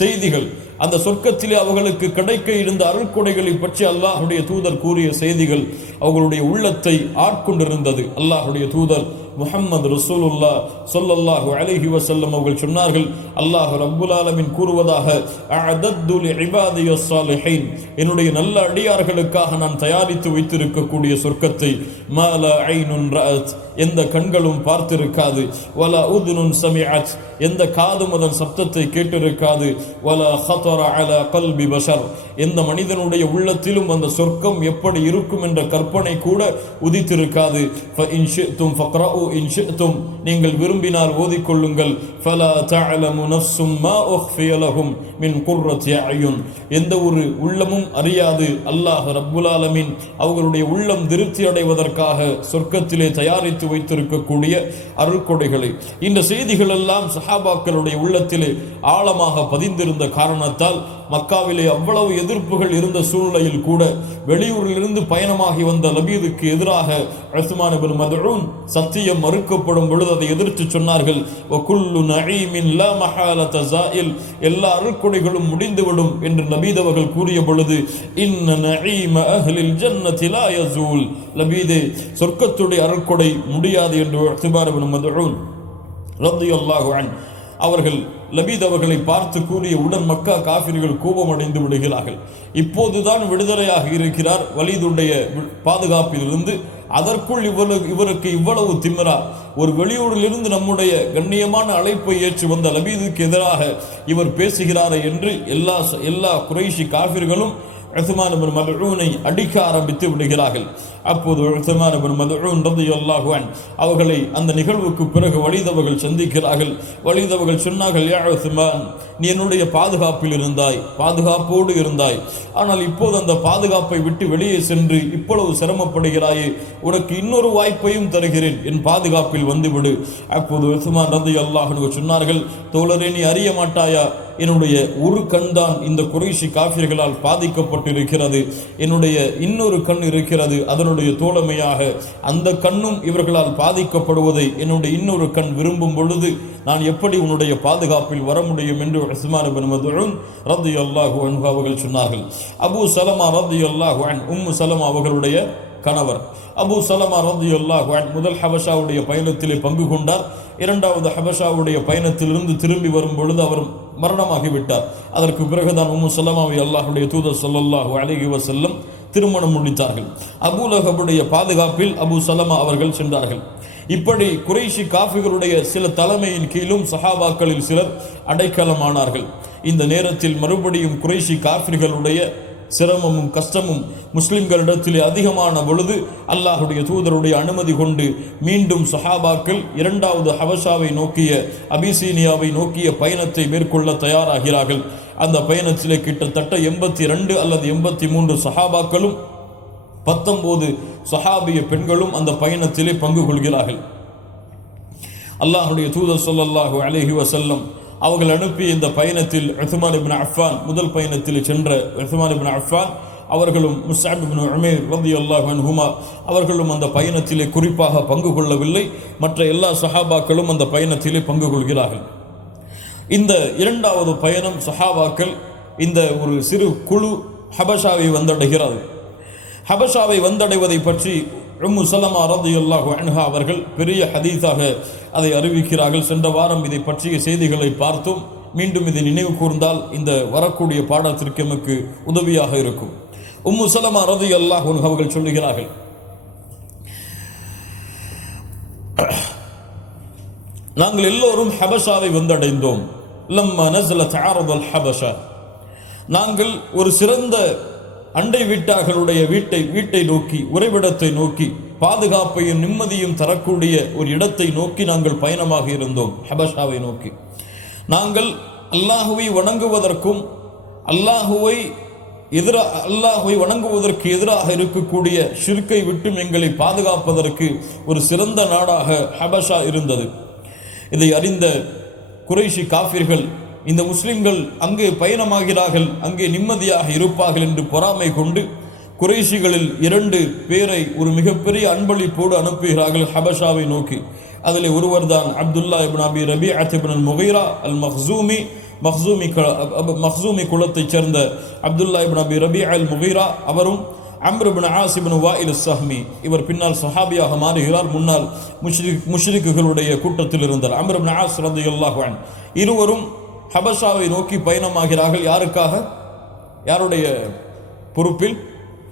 செய்திகள், அந்த சொர்க்கத்திலே அவர்களுக்கு கிடைக்க இருந்த அருள்கொடைகளை பற்றி அல்லாஹ்வுடைய தூதர் கூறிய செய்திகள் அவர்களுடைய உள்ளத்தை ஆட்கொண்டிருந்தது. அல்லாஹ்வுடைய தூதர் முஹம்மது ரசூலுல்லாஹ் ஸல்லல்லாஹு அலைஹி வஸல்லம் அவர்கள் சொன்னார்கள், அல்லாஹ் ரப்புல் ஆலமீன் கூறுவதாக, அஅதத்து லிஇபாதியஸ் ஸாலிஹீன், என்னுடைய நல்ல அடியார்களுக்காக நான் தயாரித்து வைத்திருக்கக்கூடிய சொர்க்கத்தை, மாலா ஐனுன் ரஅத், எந்த கண்களும் பார்த்திருக்காது, வலா உதுனுன் சமிஅத், எந்த காதும் அதன் சப்தத்தை கேட்டிருக்காது, வலா ஹதர அலா கல்பி பஷர், எந்த மனிதனுடைய உள்ளத்திலும் அந்த சொர்க்கம் எப்படி இருக்கும் என்ற கற்பனை கூட உதித்திருக்காது. ஃபஇன் ஷி'தும் ஃபக்ரஉ இன் ஷி'தும், நீங்கள் விரும்பினால் ஓதிக்கொள்ளுங்கள். ஃபலா தஅலமு நஃப்ஸும் மா உஃபிய லஹும் மின் குர்ரத்தி அயுன், எந்த ஒரு உள்ளமும் அறியாது அல்லாஹ் ரப்புல் ஆலமீன் அவர்களுடைய உள்ளம் திருப்தி அடைவதற்காக சொர்க்கத்திலே தயாரித்து வைத்திருக்கக்கூடிய அருள்கொடைகளை. இந்த செய்திகள் எல்லாம் சஹாபாக்களுடைய உள்ளத்திலே ஆழமாக பதிந்திருந்த காரணத்தால் மக்காவிலே அவ்வளவு எதிர்ப்புகள் இருந்த சூழ்நிலையில் கூட வெளியூரிலிருந்து பயணமாகி வந்த லபீதுக்கு எதிராக உஸ்மான் இப்னு மத்ஊன் சத்தியம் மறுக்கப்படும் பொழுது அதை எதிர்த்து சொன்னார்கள், வகுல்லு நஈமின் லா மஹாலத ஸாயில், எல்லா அருள்கொடைகளும் முடிந்துவிடும் என்று லபீத் அவர்கள் கூறிய பொழுது, இன்ன நஈம அஹ்லில் ஜன்னதி லா யஸூல், லபீதே சொர்க்கத்துடைய அருள்கொடை முடியாது என்று உஸ்மான் இப்னு மத்ஊன் ரலியல்லாஹு அன்ஹு அவர்கள் லபீத் அவர்களை பார்த்து கூறிய உடன் மக்கா காஃபிர்கள் கோபம் அடைந்து விடுகிறார்கள். இப்போதுதான் விடுதலையாக இருக்கிறார் வலீதுடைய பாதுகாப்பிலிருந்து, அதற்குள் இவருக்கு இவ்வளவு திமிரா, ஒரு வெளியூரிலிருந்து நம்முடைய கண்ணியமான அழைப்பை ஏற்று வந்த லபீதுக்கு எதிராக இவர் பேசுகிறாரே என்று எல்லா குறைஷி காஃபிர்களும் உஸ்மான் இப்னு மத்ஊனை அடிக்க ஆரம்பித்து விடுகிறார்கள். அப்போது உஸ்மான் இப்னு மத்ஊன் ரலியல்லாஹு அன்ஹு அவர்களை அந்த நிகழ்வுக்கு பிறகு வலீத் அவர்கள் சந்திக்கிறார்கள். வலீத் அவர்கள் சொன்னார்கள், யா உஸ்மான், நீ என்னுடைய பாதுகாப்பில் இருந்தாய், பாதுகாப்போடு இருந்தாய், ஆனால் இப்போது அந்த பாதுகாப்பை விட்டு வெளியே சென்று இவ்வளவு சிரமப்படுகிறாயே, உனக்கு இன்னொரு வாய்ப்பையும் தருகிறேன், என் பாதுகாப்பில் வந்துவிடு. அப்போது உஸ்மான் ரலியல்லாஹு அன்ஹு சொன்னார்கள், தோழரே, நீ அறிய மாட்டாயா, என்னுடைய ஒரு கண் தான் இந்த குறைஷி காஃபிர்களால் பாதிக்கப்பட்டிருக்கிறது, என்னுடைய இன்னொரு கண் இருக்கிறது, அதனுடைய தோழமையாக அந்த கண்ணும் இவர்களால் பாதிக்கப்படுவதை என்னுடைய இன்னொரு கண் விரும்பும் பொழுது நான் எப்படி உன்னுடைய பாதுகாப்பில் வர முடியும் என்று உஸ்மான் இப்னு மத்ஊன் ரலியல்லாஹு அன்ஹு அவர்கள் சொன்னார்கள். அபூ சலமா ரலியல்லாஹு அன்ஹு உம்மு சலமா அவர்களுடைய கணவர். அபூ சலமா ரலியல்லாஹு அன்ஹு முதல் ஹபஷாவுடைய பயணத்திலே பங்கு கொண்டார். இரண்டாவது ஹபஷாவுடைய பயணத்திலிருந்து திரும்பி வரும் பொழுது அவர் மரணமாகிவிட்டார். அதற்கு பிறகுதான் உம்மு சலமாவை அல்லாஹ்வுடைய தூதர் ஸல்லல்லாஹு அலைஹி வஸல்லம் திருமணம் முடித்தார்கள். அபூ லஹபுடைய பாதுகாப்பில் அபூ சலமா அவர்கள் சென்றார்கள். இப்படி குறைஷி காஃபிர்களுடைய சில தலைமையின் கீழும் சஹாபாக்களில் சிலர் அடைக்கலமானார்கள். இந்த நேரத்தில் மறுபடியும் குறைஷி காஃபிர்களுடைய சிரமமும் கஷ்டமும் முஸ்லிம்களிடத்திலே அதிகமான பொழுது அல்லாஹுடைய தூதருடைய அனுமதி கொண்டு மீண்டும் சஹாபாக்கள் இரண்டாவது ஹபஷாவை நோக்கிய அபிசீனியாவை நோக்கிய பயணத்தை மேற்கொள்ள தயாராகிறார்கள். அந்த பயணத்திலே கிட்டத்தட்ட 82 அல்லது 83 சஹாபாக்களும் 19 சஹாபிய பெண்களும் அந்த பயணத்திலே பங்கு கொள்கிறார்கள். அல்லாஹுடைய தூதர் ஸல்லல்லாஹு அலைஹி வஸல்லம் அவர்கள் அனுப்பிய இந்த பயணத்தில் உஸ்மான் இப்னு அஃபான் முதல் பயணத்தில் சென்ற உஸ்மான் இப்னு அஃபான் அவர்களும் முஸ்அப் இப்னு உமைர் ரலியல்லாஹு அன்ஹுமா அவர்களும் அந்த பயணத்திலே குறிப்பாக பங்கு கொள்ளவில்லை. மற்ற எல்லா சஹாபாக்களும் அந்த பயணத்திலே பங்கு கொள்கிறார்கள். இந்த இரண்டாவது பயணம் சஹாபாக்கள் இந்த ஒரு சிறு குழு ஹபஷாவை வந்தடைகிறது. ஹபஷாவை வந்தடைவதை பற்றி உம்மு சலமா ரலியல்லாஹு அன்ஹா அவர்கள் பெரிய ஹதீஸாக அதை அறிவிக்கிறார்கள். சென்ற வாரம் இதை பற்றிய செய்திகளை பார்த்தோம். மீண்டும் இதை நினைவு கூர்ந்தால் இந்த வரக்கூடிய பாடத்திற்கு நமக்கு உதவியாக இருக்கும். உம்மு சலமா ரலியல்லாஹு அன்ஹா அவர்கள் சொல்லுகிறார்கள், நாங்கள் எல்லோரும் ஹபஷாவை வந்தடைந்தோம். லம்மா நஸலத் அரதுல் ஹபஷா, நாங்கள் ஒரு சிறந்த அண்டை வீட்டார்களுடைய வீட்டை நோக்கி, உறைவிடத்தை நோக்கி, பாதுகாப்பையும் நிம்மதியும் தரக்கூடிய ஒரு இடத்தை நோக்கி நாங்கள் பயணமாக இருந்தோம். ஹபஷாவை நோக்கி நாங்கள் அல்லாஹுவை வணங்குவதற்கும் அல்லாஹுவை வணங்குவதற்கு எதிராக இருக்கக்கூடிய ஷிர்க்கை விட்டும் எங்களை பாதுகாப்பதற்கு ஒரு சிறந்த நாடாக ஹபஷா இருந்தது. இதை அறிந்த குறைஷி காஃபிர்கள் இந்த முஸ்லிம்கள் அங்கே பயணமாகிறார்கள், அங்கே நிம்மதியாக இருப்பார்கள் என்று பொறாமை கொண்டு குறைஷிகளில் 2 பேரை ஒரு மிகப்பெரிய அன்பளிப்போடு அனுப்புகிறார்கள் ஹபஷாவை நோக்கி. அதில் ஒருவர் தான் அப்துல்லா இப்னு அபி ரபீஅத் இப்னு முகைரா அல் மக்ஸூமி குலத்தைச் சேர்ந்த அப்துல்லா இப்னு அபி ரபீஅ அல் முகைரா. அவரும் அம்ர் இப்னு ஆஸ் இப்னு வாயில் ஸஹ்மி, இவர் பின்னால் சஹாபியாக மாறுகிறார். முன்னால் முஷ்ரிக்குகளுடைய கூட்டத்தில் இருந்தார். அம்ர் இப்னு ஆஸ் ரலியல்லாஹு அன்ஹு. இருவரும் ஹபஷாவை நோக்கி பயணமாகிறார்கள். யாருக்காக? யாருடைய பொறுப்பில்?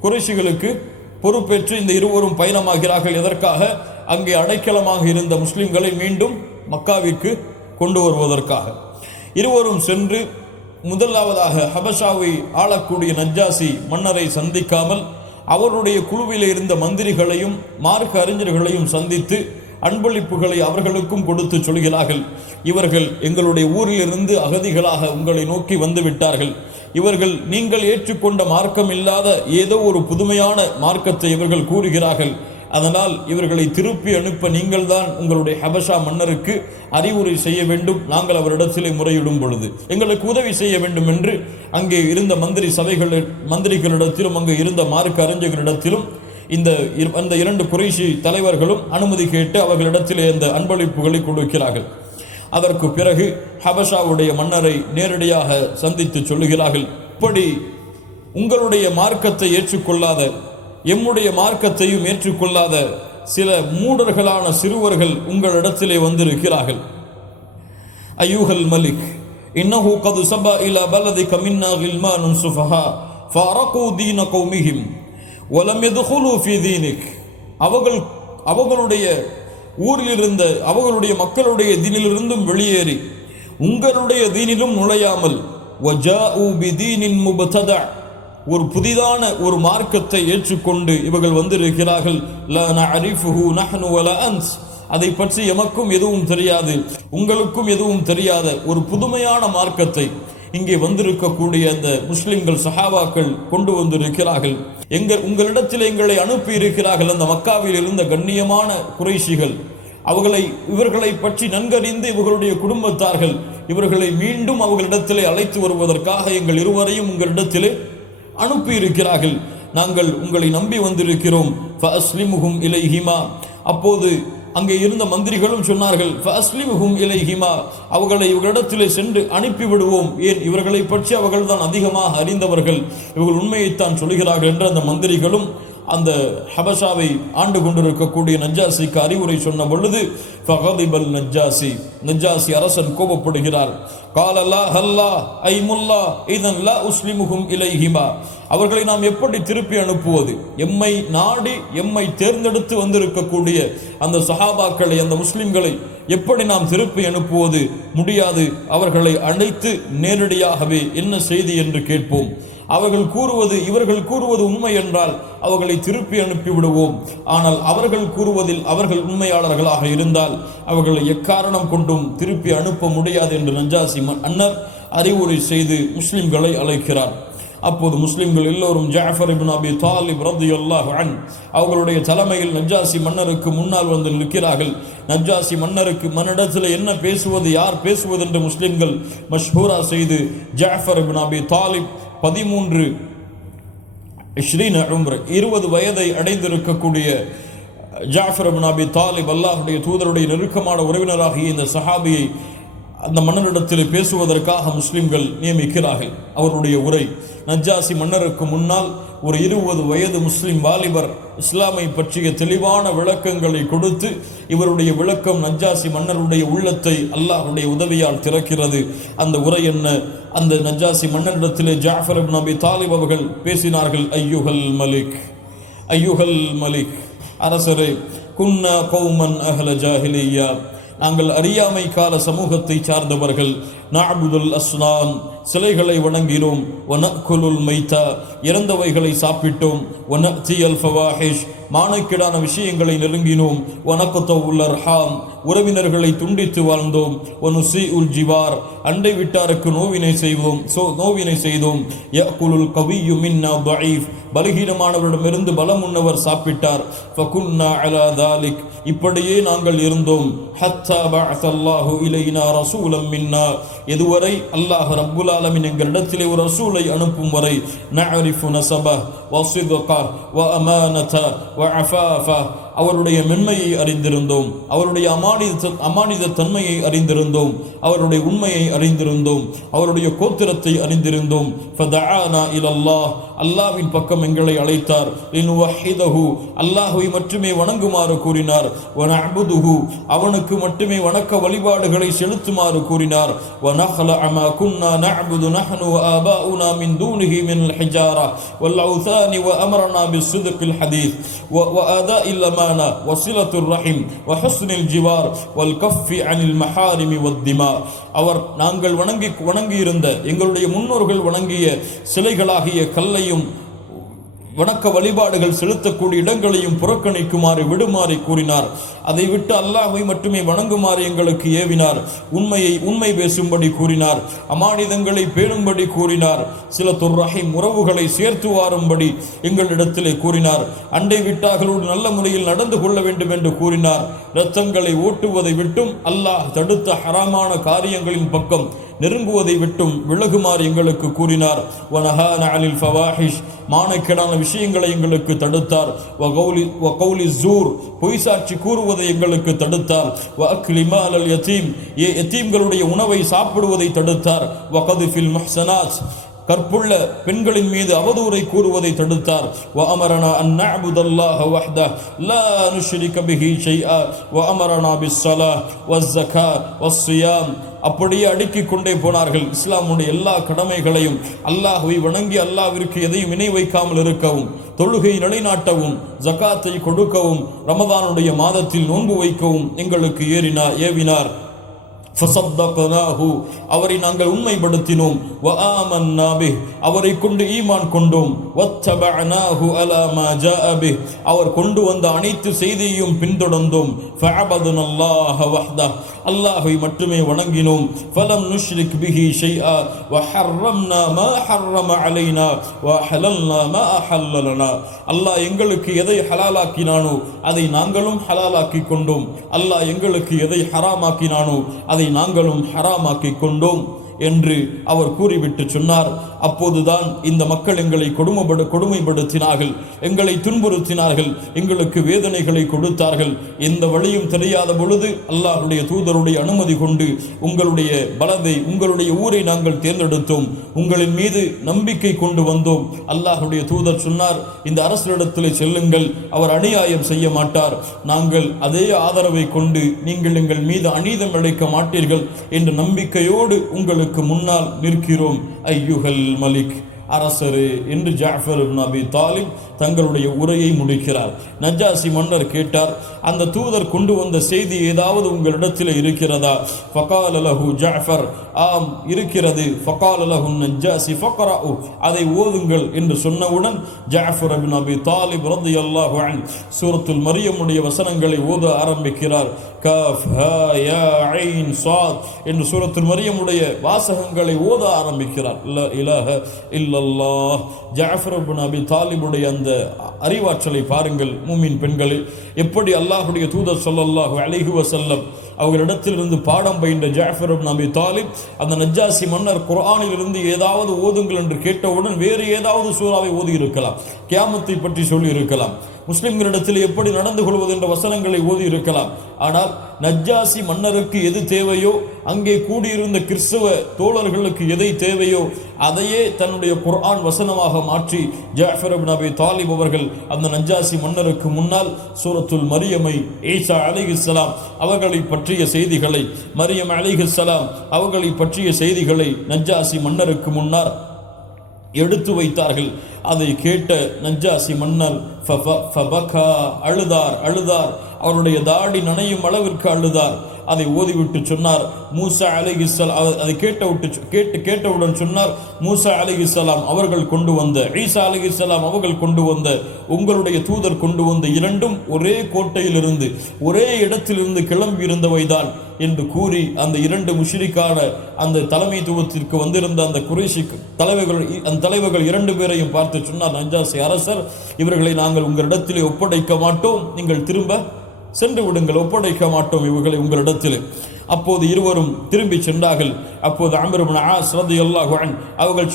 குறைஷிகளுக்கு பொறுப்பேற்று இந்த இருவரும் பயணமாகிறார்கள். எதற்காக? அங்கே அடைக்கலமாக இருந்த முஸ்லிம்களை மீண்டும் மக்காவிற்கு கொண்டு வருவதற்காக. இருவரும் சென்று முதலாவதாக ஹபஷாவை ஆளக்கூடிய நஜ்ஜாசி மன்னரை சந்திக்காமல் அவருடைய குழுவில் இருந்த மந்திரிகளையும் மார்க்க அறிஞர்களையும் சந்தித்து அன்பளிப்புகளை அவர்களுக்கும் கொடுத்து சொல்கிறார்கள், இவர்கள் எங்களுடைய ஊரிலிருந்து அகதிகளாக உங்களை நோக்கி வந்து விட்டார்கள். இவர்கள் நீங்கள் ஏற்றுக்கொண்ட மார்க்கம் இல்லாத ஏதோ ஒரு புதுமையான மார்க்கத்தை இவர்கள் கூறுகிறார்கள். அதனால் இவர்களை திருப்பி அனுப்ப நீங்கள் தான் உங்களுடைய ஹபஷா மன்னருக்கு அறிவுரை செய்ய வேண்டும். நாங்கள் அவரிடத்திலே முறையிடும் பொழுது எங்களுக்கு உதவி செய்ய வேண்டும் என்று அங்கே இருந்த மந்திரிகளிடத்திலும் அங்கே இருந்த மார்க்க அறிஞர்களிடத்திலும் அந்த 2 குறைஷி தலைவர்களும் அனுமதி கேட்டு அவர்களிடத்திலே அந்த அன்பளிப்புகளை கொடுக்கிறார்கள். அதற்கு பிறகு ஹபஷாவுடைய மன்னரை நேரடியாக சந்தித்து சொல்லுகிறார்கள், இப்படி உங்களுடைய மார்க்கத்தை ஏற்றுக்கொள்ளாத, எம்முடைய மார்க்கத்தையும் ஏற்றுக்கொள்ளாத சில மூடர்களான சிறுவர்கள் உங்களிடத்திலே வந்திருக்கிறார்கள். ஐயூஹல் மலிக், இன்னஹு கது சபா இலா பலதிக மின்னா கில்மானுன் சுஃபஹா ஃபரகு தீன கௌமிஹிம் வலம் யதுகுலு ஃபீ தீனிக். அவர்களுடைய ஊரில் இருந்த அவர்களுடைய மக்களுடைய தீனிலிருந்தும் வெளியேறி உங்களுடைய தீனிலும் நுழையாமல் வஜாஉ பிதீனின் முப்ததா, ஒரு புதிதான ஒரு மார்க்கத்தை ஏற்றுக்கொண்டு இவர்கள் வந்திருக்கிறார்கள். லா நஅரிஃபுஹு நஹ்னு வலா அன்ஸ், அதை பற்றி எமக்கும் எதுவும் தெரியாது, உங்களுக்கும் எதுவும் தெரியாத ஒரு புதுமையான மார்க்கத்தை இங்கே வந்திருக்கக்கூடிய அந்த முஸ்லிம்கள் சஹாபாக்கள் கொண்டு வந்திருக்கிறார்கள். உங்களிடத்தில் எங்களை அனுப்பி இருக்கிறார்கள். அந்த மக்காவில் இருந்த கண்ணியமான குறைஷிகள் இவர்களை பற்றி நன்கறிந்து இவர்களுடைய குடும்பத்தார்கள் இவர்களை மீண்டும் அவர்களிடத்திலே அழைத்து வருவதற்காக எங்கள் இருவரையும் உங்களிடத்திலே அனுப்பி இருக்கிறார்கள். நாங்கள் உங்களை நம்பி வந்திருக்கிறோம். ஃபஅஸ்லிமுஹும் இலைஹிமா. அப்போது அங்கே இருந்த மந்திரிகளும் சொன்னார்கள், ஃபஅஸ்லிமுஹும் இலைஹிமா, அவர்களை இவர்களிடத்திலே சென்று அனுப்பிவிடுவோம். ஏன், இவர்களை பற்றி அவர்கள் தான் அதிகமாக அறிந்தவர்கள், இவர்கள் உண்மையைத்தான் சொல்கிறார்கள் என்று அந்த மந்திரிகளும் அந்த ஹபஷாவை ஆண்டு கொண்டிருக்கக்கூடிய நஜ்ஜாசிக்கு அறிவுரை சொன்ன பொழுது ஃபகதிபல் நஜ்ஜாசி, நஜ்ஜாசி அரசன் கோபப்படுகிறார். கால லா ஹல்லா ஐ முல்லா இதன் லா உஸ்லிமுஹும் இலைஹிமா, அவர்களை நாம் எப்படி திருப்பி அனுப்புவது? எம்மை நாடி எம்மை தேர்ந்தெடுத்து வந்திருக்கக்கூடிய அந்த சஹாபாக்களை, அந்த முஸ்லிம்களை எப்படி நாம் திருப்பி அனுப்புவது? முடியாது. அவர்களை அழைத்து நேரடியாகவே என்ன செய்தி என்று கேட்போம். இவர்கள் கூறுவது உண்மை என்றால் அவர்களை திருப்பி அனுப்பிவிடுவோம். ஆனால் அவர்கள் கூறுவதில் அவர்கள் உண்மையாளர்களாக இருந்தால் அவர்களை எக்காரணம் கொண்டும் திருப்பி அனுப்ப முடியாது என்று நஜ்ஜாசி மன்னர் அறிவுரை செய்து முஸ்லிம்களை அழைக்கிறார். அப்போது முஸ்லிம்கள் எல்லோரும் ஜாஃபர் இப்னு அபி தாலிப் ரலியல்லாஹு அன்ஹு அவர்களுடைய தலைமையில் நஜ்ஜாசி மன்னருக்கு முன்னால் வந்து நிற்கிறார்கள். நஜ்ஜாசி மன்னரிடத்தில் என்ன பேசுவது, யார் பேசுவது என்று முஸ்லிம்கள் மஷ்ஹூரா செய்து ஜாஃபர் இப்னு அபி தாலிப் 20 வயதை அடைந்திருக்கக்கூடிய ஜாஃபர் இப்னு அபி தாலிப் அல்லாஹ்வுடைய தூதருடைய நெருக்கமான உறவினராகிய இந்த சஹாபியை அந்த மன்னரிடத்தில் பேசுவதற்காக முஸ்லிம்கள் நியமிக்கிறார்கள். அவருடைய உரை நஜ்ஜாசி மன்னருக்கு முன்னால் ஒரு 20 வயது முஸ்லிம் வாலிபர் இஸ்லாமை பற்றிய தெளிவான விளக்கங்களை கொடுத்து, இவருடைய விளக்கம் நஜ்ஜாசி மன்னருடைய உள்ளத்தை அல்லாஹ்வுடைய உதவியால் திறக்கிறது. அந்த உரை என்ன? அந்த நஜ்ஜாசி மன்னரிடத்திலே ஜாஃபர் இப்னு அபி தாலிப் அவர்கள் பேசினார்கள். ஐயுஹல் மலிக், அரசரே, குன்னா கௌமன் அஹ்ல ஜாஹிலிய்யா, நாங்கள் அறியாமை கால சமூகத்தை சார்ந்தவர்கள். நஅபுதுல் அஸ்னாம், சிலைகளை வணங்கினோம். வனக்குலுல் மைத்தா, இறந்தவைகளை சாப்பிட்டோம். வனத்தியல் ஃபவாஹிஷ், மானக்கேடான விஷயங்களை நெருங்கினோம். வனக்குதவுல் அர்ஹாம், உறவினர்களை துண்டித்து வாழ்ந்தோம். வனுசீஉல் ஜிவார், அண்டை விட்டாருக்கு நோவினை செய்தோம். யஅகுலுல் கவிய்யு மின்னா தஈஃப், பலகீனமானவரிடமிருந்து பலமுன்னவர் சாப்பிட்டார். ஃபகுன்னா அலா தாலிக், இப்படியே நாங்கள் இருந்தோம். ஹத்தா பஅஸல்லாஹு இலைனா ரசூலம் மின்னா, எதுவரை அல்லாஹ் ரப்புல் ஆலமீன் எங்களிடத்திலே ஒரு ரசூலை அனுப்பும் வரை. நஅரிஃபு நஸபஹ் வ ஸித்கஹ் வ அமானதஹ் வ அஃபாஃபஹ், அவருடைய மென்மையை அறிந்திருந்தோம், அவருடைய அமானித தன்மையை அறிந்திருந்தோம், அவருடைய உண்மையை அறிந்திருந்தோம், அவருடைய கோத்திரத்தை அறிந்திருந்தோம். ஃபதஆனா இலல்லாஹ், அல்லாஹ்வின் பக்கம் எங்களை அழைத்தார். லினுவஹிதஹு, அல்லாஹ்வை மட்டுமே வணங்குமாறு கூறினார். வனஅபுதுஹு, அவனுக்கு மட்டுமே வணக்க வழிபாடுகளை செலுத்துமாறு கூறினார். வனஹலஅ மா குன்னா நஅபுது நஹ்னு வ ஆபாஉனா மின் தூனிஹி மினல் ஹிஜாரா வல் அவ்தானி வ அமரனா பிஸ்ஸித்கில் ஹதீஸ் வ ஆதாஇல் அமானா வ ஸிலத்துர் ரஹிம் வ ஹுஸ்னில் ஜிவார் வல் கஃபி அனில் மஹாரிமி வத் திமா. அவர் நாங்கள் வணங்கியிருந்த எங்களுடைய முன்னோர்கள் வணங்கிய சிலைகளாகிய கல்லையும் வணக்க வழிபாடுகள் செலுத்தக்கூடிய இடங்களையும் புறக்கணிக்குமாறு விடுமாறு கூறினார். அதை விட்டு அல்லாஹ்வை மட்டுமே வணங்குமாறு எங்களுக்கு ஏவினார். உண்மை பேசும்படி கூறினார். அமானிதங்களை பேணும்படி கூறினார். ஸிலத்துர் ரஹீம், உறவுகளை சேர்த்து வாரும்படி எங்களிடத்திலே கூறினார். அண்டை வீட்டார்களோடு நல்ல முறையில் நடந்து கொள்ள வேண்டும் என்று கூறினார். இரத்தங்களை ஓட்டுவதை விட்டும் அல்லாஹ் தடுத்த ஹராமான காரியங்களின் பக்கம் நெருங்குவதை விட்டும் விலகுமாறு எங்களுக்கு கூறினார். வனஹான அனில் ஃபவாஹிஷ், மானக்கேடான விஷயங்களை எங்களுக்கு தடுத்தார். வ கௌலி ஸூர், பொய் சாட்சி கூறுவதை எங்களுக்கு தடுத்தார். வ அக்லி மாலல் யதீம், யதீம்களுடைய உணவை சாப்பிடுவதை தடுத்தார். வ கத்ஃபில் முஹ்ஸனாத், கற்புள்ள பெண்களின் மீது அவதூறை கூறுவதை தடுத்தார். வ அமரனா அன் நஅபுதல்லாஹ வஹ்தஹ் லா நுஷ்ரிக பிஹி ஷைஆ வ அமரனா பிஸ்ஸலாஹ் வஸ்ஸகாத் வஸ்ஸியாம். அப்படியே அடுக்கிக் கொண்டே போனார்கள். இஸ்லாமுடைய எல்லா கடமைகளையும் அல்லாஹ்வை வணங்கி அல்லாஹ்விற்கு எதையும் இணை வைக்காமல் இருக்கவும், தொழுகை நிலைநாட்டவும், ஜகாத்தை கொடுக்கவும், ரமதானுடைய மாதத்தில் நோன்பு வைக்கவும் எங்களுக்கு ஏவினார். ஃபஸத்தக்னாஹு, அவரை நாங்கள் உண்மைப்படுத்தினோம். வ ஆமன்னா பிஹ், அவரை கொண்டு ஈமான் கொண்டோம். வத்தபஅனாஹு அலா மா ஜாஅ பிஹ், அவர் கொண்டு வந்த அனைத்து செய்தியையும் பின்தொடர்ந்தோம். ஃபஅபதுனல்லாஹ வஹ்தஹ், அல்லாஹ்வை மட்டுமே வணங்கினோம். ஃபலம் நுஷ்ரிக் பிஹி ஷைஆ வ ஹர்ரம்னா மா ஹர்ரம அலைனா வ ஹலல்னா மா அஹல்ல லனா. அல்லாஹ் எங்களுக்கு எதை ஹலாலாக்கினானோ அதை நாங்களும் ஹலாலாக்கி கொண்டோம். அல்லாஹ் எங்களுக்கு எதை ஹராமாக்கினானோ அதை அதை நாங்களும் ஹராமாக்கி கொண்டோம் என்று அவர் கூறிவிட்டு சொன்னார். அப்போதுதான் இந்த மக்கள் எங்களை கொடுமைப்படுத்தினார்கள், எங்களை துன்புறுத்தினார்கள், எங்களுக்கு வேதனைகளை கொடுத்தார்கள். எந்த வழியும் தெரியாத பொழுது அல்லாஹ்வுடைய தூதருடைய அனுமதி கொண்டு உங்களுடைய பலதை, உங்களுடைய ஊரை நாங்கள் தேர்ந்தெடுத்தோம், உங்களின் மீது நம்பிக்கை கொண்டு வந்தோம். அல்லாஹ்வுடைய தூதர் சொன்னார், இந்த அரசரிடத்தில் செல்லுங்கள், அவர் அநியாயம் செய்ய மாட்டார், நாங்கள் அதே ஆதரவை கொண்டு நீங்கள் எங்கள் மீது அநீதம் இழைக்க மாட்டீர்கள் என்ற நம்பிக்கையோடு உங்களுக்கு முன்னால் நிற்கிறோம் ஐயுகல் மலிக், அரசரே என்று ஜாஃபர் இப்னு அபி தாலிப் தங்களுடைய உரையை முடிக்கிறார். நஜ்ஜாசி மன்னர் கேட்டார், அந்த தூதர் கொண்டு வந்த செய்தி ஏதாவது உங்களிடத்தில் இருக்கிறதா? ஃபகால லஹு ஜாஃபர், ஆம் இருக்கிறது. ஃபகால லஹு நஜ்ஜாசி ஃபக்ரஉ, அதை ஓதுங்கள் என்று சொன்னவுடன் ஜாஃபர் இப்னு அபி தாலிப் ரலியல்லாஹு அன்ஹு சூரத்துல் மரியமுடைய வசனங்களை ஓத ஆரம்பிக்கிறார். கஃப் ஹா யா ஐன் ஸாத் என்று சூரத்துல் மரியமுடைய வாசகங்களை ஓத ஆரம்பிக்கிறார். லா இலாஹ இல்லல்லாஹ். ஜாஃபர் இப்னு அபி தாலிபுடைய அந்த அறிவாற்றலை பாருங்கள் மூமின் பெண்களே. எப்படி அல்லாஹ்வுடைய தூதர் ஸல்லல்லாஹு அலைஹி வஸல்லம் அவர்களிடத்திலிருந்து பாடம் பயின்ற ஜாஃபர் இப்னு அபி தாலிப் அந்த நஜ்ஜாசி மன்னர் குர்ஆனில் இருந்து ஏதாவது ஓதுங்கள் என்று கேட்டவுடன் வேறு ஏதாவது சூறாவை ஓதி இருக்கலாம், கியாமத்தை பற்றி சொல்லி இருக்கலாம், முஸ்லிம்களிடத்தில் எப்படி நடந்து கொள்வது என்ற வசனங்களை ஓதி இருக்கலாம். ஆனால் நஜ்ஜாசி மன்னருக்கு எது தேவையோ, அங்கே கூடியிருந்த கிறிஸ்தவ தோழர்களுக்கு எதை தேவையோ அதையே தன்னுடைய குர்ஆன் வசனமாக மாற்றி ஜாஃபர் இப்னு அபி தாலிப் அவர்கள் அந்த நஜ்ஜாசி மன்னருக்கு முன்னால் சூரத்துல் மரியமை, ஈசா அலைஹிஸ்ஸலாம் அவர்களை பற்றிய செய்திகளை, மரியம் அலைஹிஸ்ஸலாம் அவர்களை பற்றிய செய்திகளை நஜ்ஜாசி மன்னருக்கு முன்னால் எடுத்து வைத்தார்கள். அதை கேட்ட நஜ்ஜாசி மன்னர் அழுதார். அவருடைய தாடி நனையும் அளவிற்கு அழுதார். அதை ஓதிவிட்டு சொன்னார், மூசா அலைஹிஸ்ஸலாம் அதை கேட்டவுடன் சொன்னார், மூசா அலைஹிஸ்ஸலாம் அவர்கள் கொண்டு வந்த, ஈசா அலைஹிஸ்ஸலாம் அவர்கள் கொண்டு வந்த, உங்களுடைய தூதர் கொண்டு வந்த இரண்டும் ஒரே கோட்டையிலிருந்து ஒரே இடத்திலிருந்து கிளம்பி இருந்தவைதான் என்று கூறி அந்த இரண்டு முஷ்ரிக்கான அந்த தலைமைத்துவத்திற்கு வந்திருந்த அந்த குறைஷி தலைவர்கள் இரண்டு பேரையும் பார்த்து சொன்னார், நஜ்ஜாசி அரசர், இவர்களை நாங்கள் உங்களிடத்திலே ஒப்படைக்க மாட்டோம், நீங்கள் திரும்ப சென்று விடுங்கள், ஒப்படைக்க மாட்டோம் இவர்களை உங்களிடத்தில். அப்போது இருவரும் திரும்பி சென்றார்கள். அப்போது அம்ர் இப்னு ஆஸ் ரலியல்லாஹு அன்ஹு அவர்கள்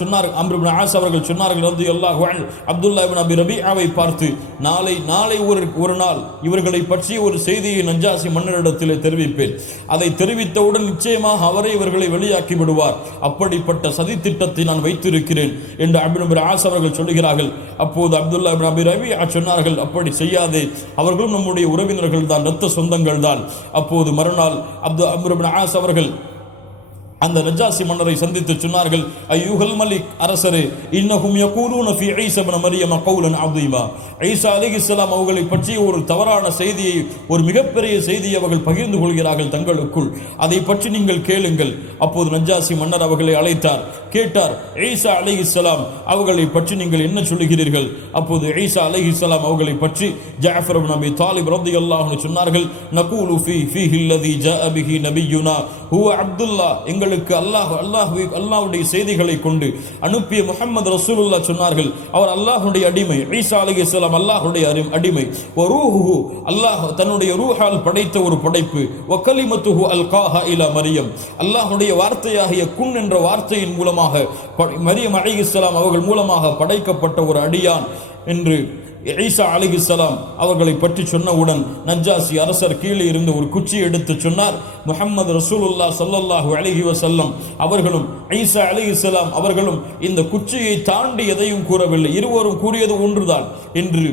சொன்னார்கள் ரலியல்லாஹு அன்ஹு அப்துல்லாஹ் இப்னு அபி ரபீஆவை பார்த்து, நாளை ஒரு நாள் இவர்களை பற்றிய ஒரு செய்தியை நஜ்ஜாசி மன்னரிடத்தில் தெரிவிப்பேன், அதை தெரிவித்தவுடன் நிச்சயமாக அவரை இவர்களை வெளியாக்கி விடுவார், அப்படிப்பட்ட சதி திட்டத்தை நான் வைத்திருக்கிறேன் என்று அம்ர் இப்னு ஆஸ் அவர்கள் சொல்கிறார்கள். அப்போது அப்துல்லாஹ் இப்னு அபி ரபீஆ சொன்னார்கள், அப்படி செய்யாதே, அவர்களும் நம்முடைய உறவினர்கள் தான், இரத்த சொந்தங்கள் தான். அப்போது மறுநாள் அம்ர் இப்னு ஆஸ் அவர்கள் அந்த நஜ்ஜாசி மன்னரை சந்தித்து சொன்னார்கள், ஐயுகல் மலிக், அரசரே, இன்னஹும் யகூலூன ஃபீ ஈஸா இப்னு மரியம் கௌலன் அஸீமா, ஈஸா அலைஹிஸ்ஸலாம் அவர்களை பற்றிய ஒரு தவறான செய்தியை, ஒரு மிகப்பெரிய செய்தியை அவர்கள் பகிர்ந்து கொள்கிறார்கள் தங்களுக்குள், அதை பற்றி நீங்கள் கேளுங்கள். அப்போது நஜ்ஜாசி மன்னர் அவர்களை அழைத்தார், கேட்டார், ஈஸா அலைஹிஸ்ஸலாம் அவர்களை பற்றி நீங்கள் என்ன சொல்லுகிறீர்கள்? அப்போது ஈஸா அலைஹிஸ்ஸலாம் அவர்களை பற்றி ஜாஃபர் இப்னு அபி தாலிப் ரலியல்லாஹு அன்ஹு சொன்னார்கள், நகூலு ஃபீஹி அல்லதி ஜாஅ பிஹி நபியுனா ஹுவ அப்துல்லாஹ், எங்களுக்கு அல்லாஹ்வுடைய செய்திகளை கொண்டு அனுப்பிய முஹம்மது ரசூலுல்லாஹ் சொன்னார்கள், அவர் அல்லாஹ்வுடைய அடிமை, ஈஸா அலைஹிஸ்ஸலாம் அல்லாஹ்வுடைய அடிமை, வ ரூஹுஹு, அல்லாஹ் தன்னுடைய ரூஹால் படைத்த ஒரு படைப்பு, வ கலிமத்துஹு அல்காஹா இலா மரியம், அல்லாஹ்வுடைய வார்த்தையாகிய குன் என்ற வார்த்தையின் மூலமாக மரியம் அலைஹிஸ்ஸலாம் அவர்கள் மூலமாக படைக்கப்பட்ட ஒரு அடியான் என்று ஈசா அலைஹிஸ்ஸலாம் அவர்களை பற்றி சொன்னவுடன் நஜ்ஜாசி அரசர் கீழே இருந்து ஒரு குச்சி எடுத்து சொன்னார், முஹம்மது ரசூலுல்லாஹ் ஸல்லல்லாஹு அலைஹி வஸல்லம் அவர்களும் ஈசா அலைஹிஸ்ஸலாம் அவர்களும் இந்த குச்சியை தாண்டி எதையும் கூறவில்லை, இருவரும் கூறியது ஒன்றுதான் என்று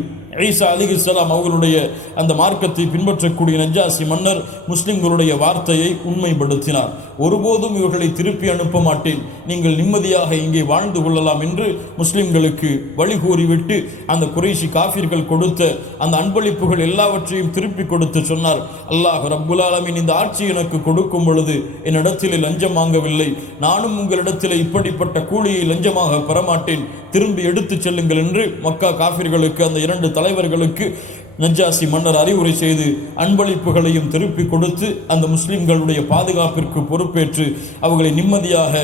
ஈசா அலைஹிஸ்ஸலாம் அவர்களுடைய அந்த மார்க்கத்தை பின்பற்றக்கூடிய நஜ்ஜாசி மன்னர் முஸ்லிம்களுடைய வார்த்தையை உண்மைப்படுத்தினார். ஒருபோதும் இவர்களை திருப்பி அனுப்ப மாட்டேன், நீங்கள் நிம்மதியாக இங்கே வாழ்ந்து கொள்ளலாம் என்று முஸ்லிம்களுக்கு வழி கூறிவிட்டு அந்த குறைஷி காஃபிர்கள் கொடுத்த அந்த அன்பளிப்புகள் எல்லாவற்றையும் திருப்பி கொடுத்து சொன்னார், அல்லாஹ் ரப்புல் ஆலமீன் இந்த ஆட்சி எனக்கு கொடுக்கும் பொழுது என்னிடத்திலே லஞ்சம் வாங்கவில்லை, நானும் உங்களிடத்திலே இப்படிப்பட்ட கூலியை லஞ்சமாக பெறமாட்டேன், திரும்பி எடுத்துச் செல்லுங்கள் என்று மக்கா காஃபிர்களுக்கு அந்த இரண்டு தலைவர்களுக்கு நஜ்ஜாசி மன்னர் அறிவுரை செய்து அன்பளிப்புகளையும் திருப்பி கொடுத்து அந்த முஸ்லிம்களுடைய பாதுகாப்பிற்கு பொறுப்பேற்று அவர்களை நிம்மதியாக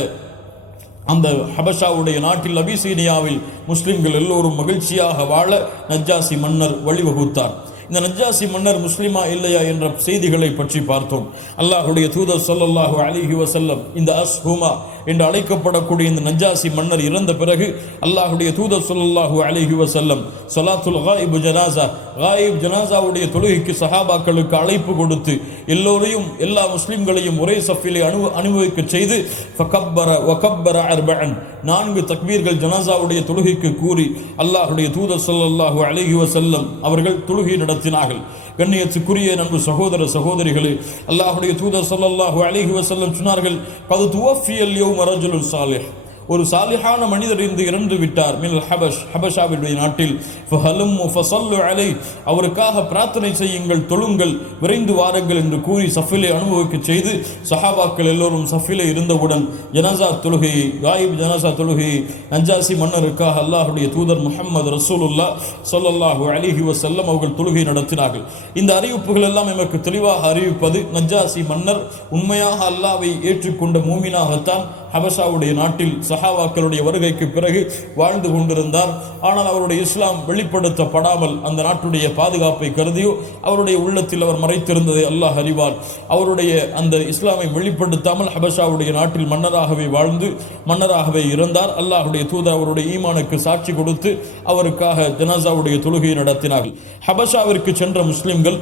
அந்த ஹபஷாவுடைய நாட்டில் அபிசீனியாவில் முஸ்லிம்கள் எல்லோரும் மகிழ்ச்சியாக வாழ நஜ்ஜாசி மன்னர் வழிவகுத்தார். இந்த நஜ்ஜாசி மன்னர் முஸ்லிமா இல்லையா என்ற செய்திகளை பற்றி பார்த்தோம். அல்லாஹ்வுடைய தூதர் ஸல்லல்லாஹு அலைஹி வஸல்லம் இந்த அஸ்ஹுமா என்று அழைக்கப்படக்கூடிய இந்த நஜ்ஜாசி மன்னர் இறந்த பிறகு அல்லாஹ்வுடைய தூதர் ஸல்லல்லாஹு அலைஹி வஸல்லம் ஸலாத்துல் காயிப் ஜனாஸா, காயிப் ஜனாஸாவுடைய தொழுகைக்கு சஹாபாக்களுக்கு அழைப்பு கொடுத்து எல்லோரையும் எல்லா முஸ்லிம்களையும் ஒரே சஃபிலே அனுபவிக்க செய்து ஃபகப்பர வகப்பர அர்பஅன் 4 தக்பீர்கள் ஜனாஸாவுடைய தொழுகைக்கு கூறி அல்லாஹ்வுடைய தூதர் ஸல்லல்லாஹு அலைஹி வஸல்லம் அவர்கள் தொழுகை நடத்தினார்கள். கண்ணியத்துக்குரிய நண்பு சகோதர சகோதரிகளே, அல்லாஹ்வுடைய தூதர் ஸல்லல்லாஹு அலைஹி வஸல்லம் சொன்னார்கள், கது துவஃபியல் யௌம ரஜுலுன் சாலிஹ், ஒரு சாலிஹான மனிதர் இறந்து விட்டார் மினல் ஹபஷ், ஹபஷாவுடைய நாட்டில், ஃபஹலும்மு ஃபஸல்லு அலைஹி, அவருக்காக பிரார்த்தனை செய்யுங்கள், தொழுங்கள், விரைந்து வாருங்கள் என்று கூறி சஃபிலே அனுபவிக்க செய்து சஹாபாக்கள் எல்லோரும் சஃபிலே இருந்தவுடன் ஜனாஸா தொழுகையை, காயிப் ஜனாஸா தொழுகையை நஜ்ஜாசி மன்னருக்காக அல்லாஹ்வுடைய தூதர் முஹம்மது ரசூலுல்லாஹ் ஸல்லல்லாஹு அலைஹி வஸல்லம் அவர்கள் தொழுகை நடத்தினார்கள். இந்த அறிவிப்புகள் எல்லாம் நமக்கு தெளிவாக அறிவிப்பது, நஜ்ஜாசி மன்னர் உண்மையாக அல்லாஹ்வை ஏற்றுக்கொண்ட மூமினாகத்தான் ஹபஷாவுடைய நாட்டில் சஹாபாக்களுடைய வருகைக்கு பிறகு வாழ்ந்து கொண்டிருந்தார். ஆனால் அவருடைய இஸ்லாம் வெளிப்படுத்தப்படாமல் அந்த நாட்டுடைய பாதுகாப்பை கருதியோ அவருடைய உள்ளத்தில் அவர் மறைத்திருந்ததை அல்லாஹ் அறிவார். அவருடைய அந்த இஸ்லாமை வெளிப்படுத்தாமல் ஹபஷாவுடைய நாட்டில் மன்னராகவே வாழ்ந்து மன்னராகவே இருந்தார். அல்லாஹ்வுடைய தூதர் அவருடைய ஈமானுக்கு சாட்சி கொடுத்து அவருக்காக ஜனாஸாவுடைய தொழுகையை நடத்தினார்கள். ஹபஷாவிற்கு சென்ற முஸ்லிம்கள்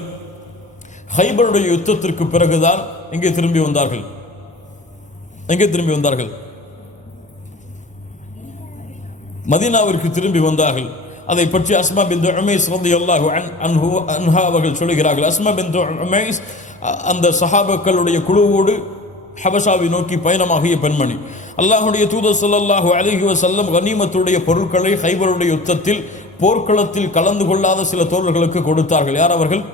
ஹைபருடைய யுத்தத்திற்கு பிறகுதான் எங்கே திரும்பி வந்தார்கள்? மதீனாவிற்கு திரும்பி வந்தார்கள். அதை பற்றி அஸ்மா பின்த் உமைஸ் ரலியல்லாஹு அன்ஹா அவர்கள் சொல்கிறார்கள். அஸ்மா பின்த் உமைஸ் அந்த சஹாபாக்களுடைய குழுவோடு ஹபஷாவை நோக்கி பயணமாகிய பெண்மணி. அல்லாஹ்வுடைய தூதர் ஸல்லல்லாஹு அலைஹி வஸல்லம் கனிமத்துடைய பொருட்களை ஹைபருடைய யுத்தத்தில் போர்க்களத்தில் கலந்து கொள்ளாத சில தோழர்களுக்கு கொடுத்தார்கள். யார் அவர்கள்?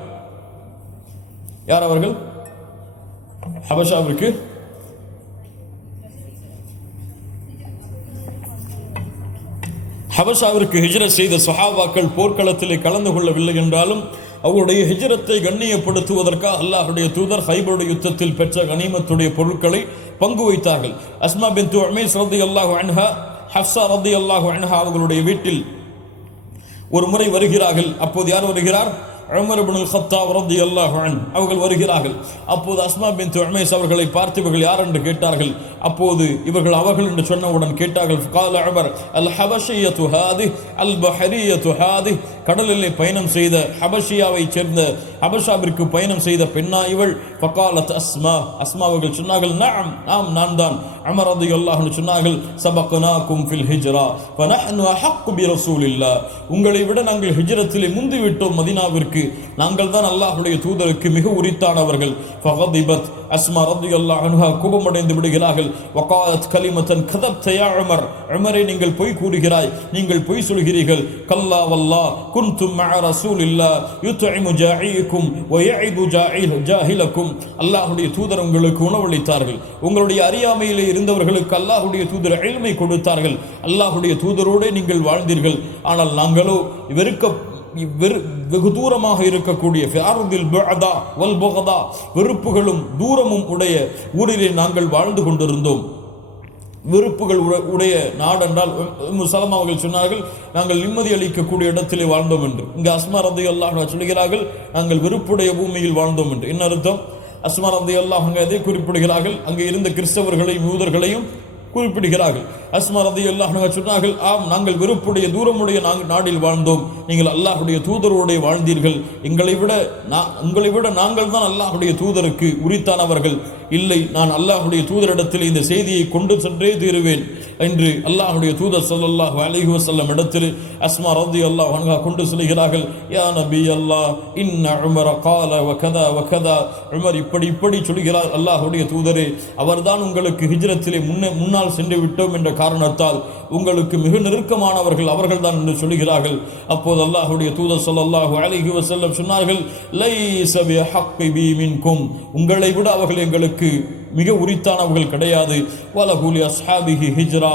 ஹபஷாவிற்கு ஹிஜ்ரத் செய்த சஹாபாக்கள் போர்க்களத்திலே கலந்து கொள்ளவில்லை என்றாலும் அவருடைய ஹிஜ்ரத்தை கண்ணியப்படுத்துவதற்காக அல்லாஹ்வுடைய தூதர் ஹைபருடைய யுத்தத்தில் பெற்ற கனிமத்துடைய பொருட்களை பங்கு வைத்தார்கள். அஸ்மா பின்த் உமைஸ் ரலியல்லாஹு அன்ஹா, ஹஃப்ஸா ரலியல்லாஹு அன்ஹா அவர்களுடைய வீட்டில் ஒரு முறை வருகிறார்கள். அப்போது யார் வருகிறார்? உமர் இப்னுல் கத்தாப் ரலியல்லாஹு அன்ஹு அவர்கள் வருகிறார்கள். அப்போது அஸ்மா பின்த் உமைஸ் அவர்களை பார்த்து இவர்கள் யார் என்று கேட்டார்கள். அப்போது இவர்கள் அவர்கள் என்று சொன்னவுடன் கேட்டார்கள், قال عمر الحبشيه هذه البحريه هذه, கடலிலே பயணம் செய்த ஹபஷியாவை சேர்ந்த ஹபஷாவிற்கு பயணம் செய்த பெண்ணா இவள்? فقالت அஸ்மா, அஸ்மா அவர்கள் சொன்னார்கள், நஅம், ஆம் நான் தான். உமர் ரலியல்லாஹு அன்ஹு சொன்னார்கள், சபக்னாகும் ஃபில் ஹிஜ்ரா ஃபநஹ்னு அஹக்கு பிரசூலில்லாஹ், உங்களை விட நாங்கள் ஹிஜ்ரத்திலே முந்திவிட்டோம், மதீனாவிற்கு நாங்கள் தான் அல்லாஹ்வுடைய தூதருக்கு மிக உரித்தானவர்கள். ஃபகதிபத், அஸ்மா ரலியல்லாஹு அன்ஹா கோபமடைந்து விடுகிறார்கள். வகாலத் கலிமத்தன் கதப்த யா உமர், உமரே நீங்கள் பொய் கூறுகிறாய், நீங்கள் பொய் சொல்கிறீர்கள். கல்லா வல்லாஹ் குன்தும் மஅ ரசூலில்லாஹ் யுத்இமு ஜாஇக்கும் வ யஇது ஜாஹிலக்கும், அல்லாஹ்வுடைய தூதர் உங்களுக்கு உணவளித்தார்கள், உங்களுடைய அறியாமையிலே இருந்தவர்களுக்கு அல்லாஹ்வுடைய தூதர் இல்மை கொடுத்தார்கள், அல்லாஹ்வுடைய தூதரோடு நீங்கள் வாழ்ந்தீர்கள். ஆனால் நாங்களோ வெகு தூரமாக இருக்கக்கூடிய வெறுப்புகளும் தூரமும் உடைய ஊரிலே நாங்கள் வாழ்ந்து கொண்டிருந்தோம். வெறுப்புகள் உடைய நாடென்றால் சலமா அவர்கள் சொன்னார்கள், நாங்கள் நிம்மதி அளிக்கக்கூடிய இடத்திலே வாழ்ந்தோம் என்று. இங்கு அஸ்மா ரலியல்லாஹு அன்ஹா சொல்கிறார்கள், நாங்கள் வெறுப்புடைய பூமியில் வாழ்ந்தோம் என்று. என்ன அர்த்தம்? அஸ்மா ரலியல்லாஹு அன்ஹா அதை குறிப்பிடுகிறார்கள், அங்கே இருந்த கிறிஸ்தவர்களையும் யூதர்களையும் குறிப்பிடுகிறார்கள். அஸ்மா ரலியல்லாஹு அன்ஹா சொன்னார்கள், ஆம் நாங்கள் வெறுப்புடைய தூரமுடைய நாடில் வாழ்ந்தோம், நீங்கள் அல்லாஹ்வுடைய தூதரோடு வாழ்ந்தீர்கள், உங்களை விட நாங்கள் தான் அல்லாஹ்வுடைய தூதருக்கு உரித்தானவர்கள், இல்லை நான் அல்லாஹ்வுடைய தூதரிடத்தில் இந்த செய்தியை கொண்டு சென்றே தீருவேன் என்று அல்லாஹ்வுடைய தூதர் ஸல்லல்லாஹு அலைஹி வஸல்லம் இடத்தில் அஸ்மா ரலியல்லாஹு அன்ஹா கொண்டு செல்கிறார்கள். யா நபி அல்லாஹ், இன்ன உமர் قال وكذا وكذا, உமர் இப்படி சொல்கிறார், அல்லாஹ்வுடைய தூதரே அவர்தான் உங்களுக்கு ஹிஜ்ரத்திலே முன்னால் சென்று விட்டோம் என்ற காரணத்தால் உங்களுக்கு மிக நெருக்கமானவர்கள் அவர்கள் தான் என்று சொல்கிறார்கள். அப்போது அல்லாஹ்வுடைய தூதர் ஸல்லல்லாஹு அலைஹி வஸல்லம் சொன்னார்கள், லைஸ பிஹக்கி பி மின்கும், உங்களை விட அவர்கள் எங்களுக்கு மிக உரித்தானவர்கள் கிடையாது. வலஹுலி அஸ்ஹாபிஹி ஹிஜ்ரா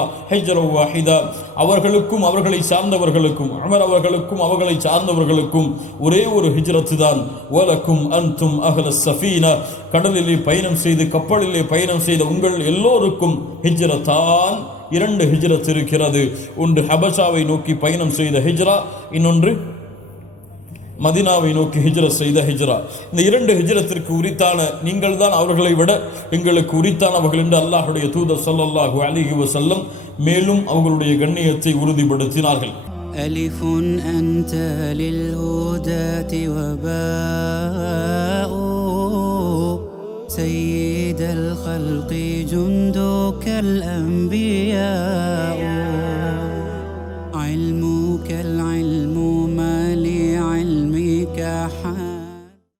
வாஹிதா, அவர்களுக்கும் அவர்களை சார்ந்தவர்களுக்கும் உமர் அவர்களுக்கும் அவர்களை சார்ந்தவர்களுக்கும் ஒரே ஒரு ஹிஜ்ரத்து தான். வலக்கும் அன்தும் அஹ்லஸ் ஸஃபீனா, கடலிலே பயணம் செய்து கப்பலிலே பயணம் செய்த உங்கள் எல்லோருக்கும் ஹிஜ்ரத்தான், 2 ஹிஜ்ரத் இருக்கிறது. ஒன்று ஹபஷாவை நோக்கி பயணம் செய்த ஹிஜ்ரா, இன்னொன்று மதினாவை நோக்கி ஹிஜ்ரத் செய்த ஹிஜ்ரா. இந்த 2 ஹிஜ்ரத்திற்கு உரித்தான நீங்கள் தான் அவர்களை விட எங்களுக்கு உரித்தானவர்கள் என்று அல்லாஹ்வுடைய தூதர் ஸல்லல்லாஹு அலைஹி வஸல்லம் மேலும் அவர்களுடைய கண்ணியத்தை உறுதிப்படுத்தினார்கள். ألف أنت للهداة وباء سيد الخلق جندك الأنبياء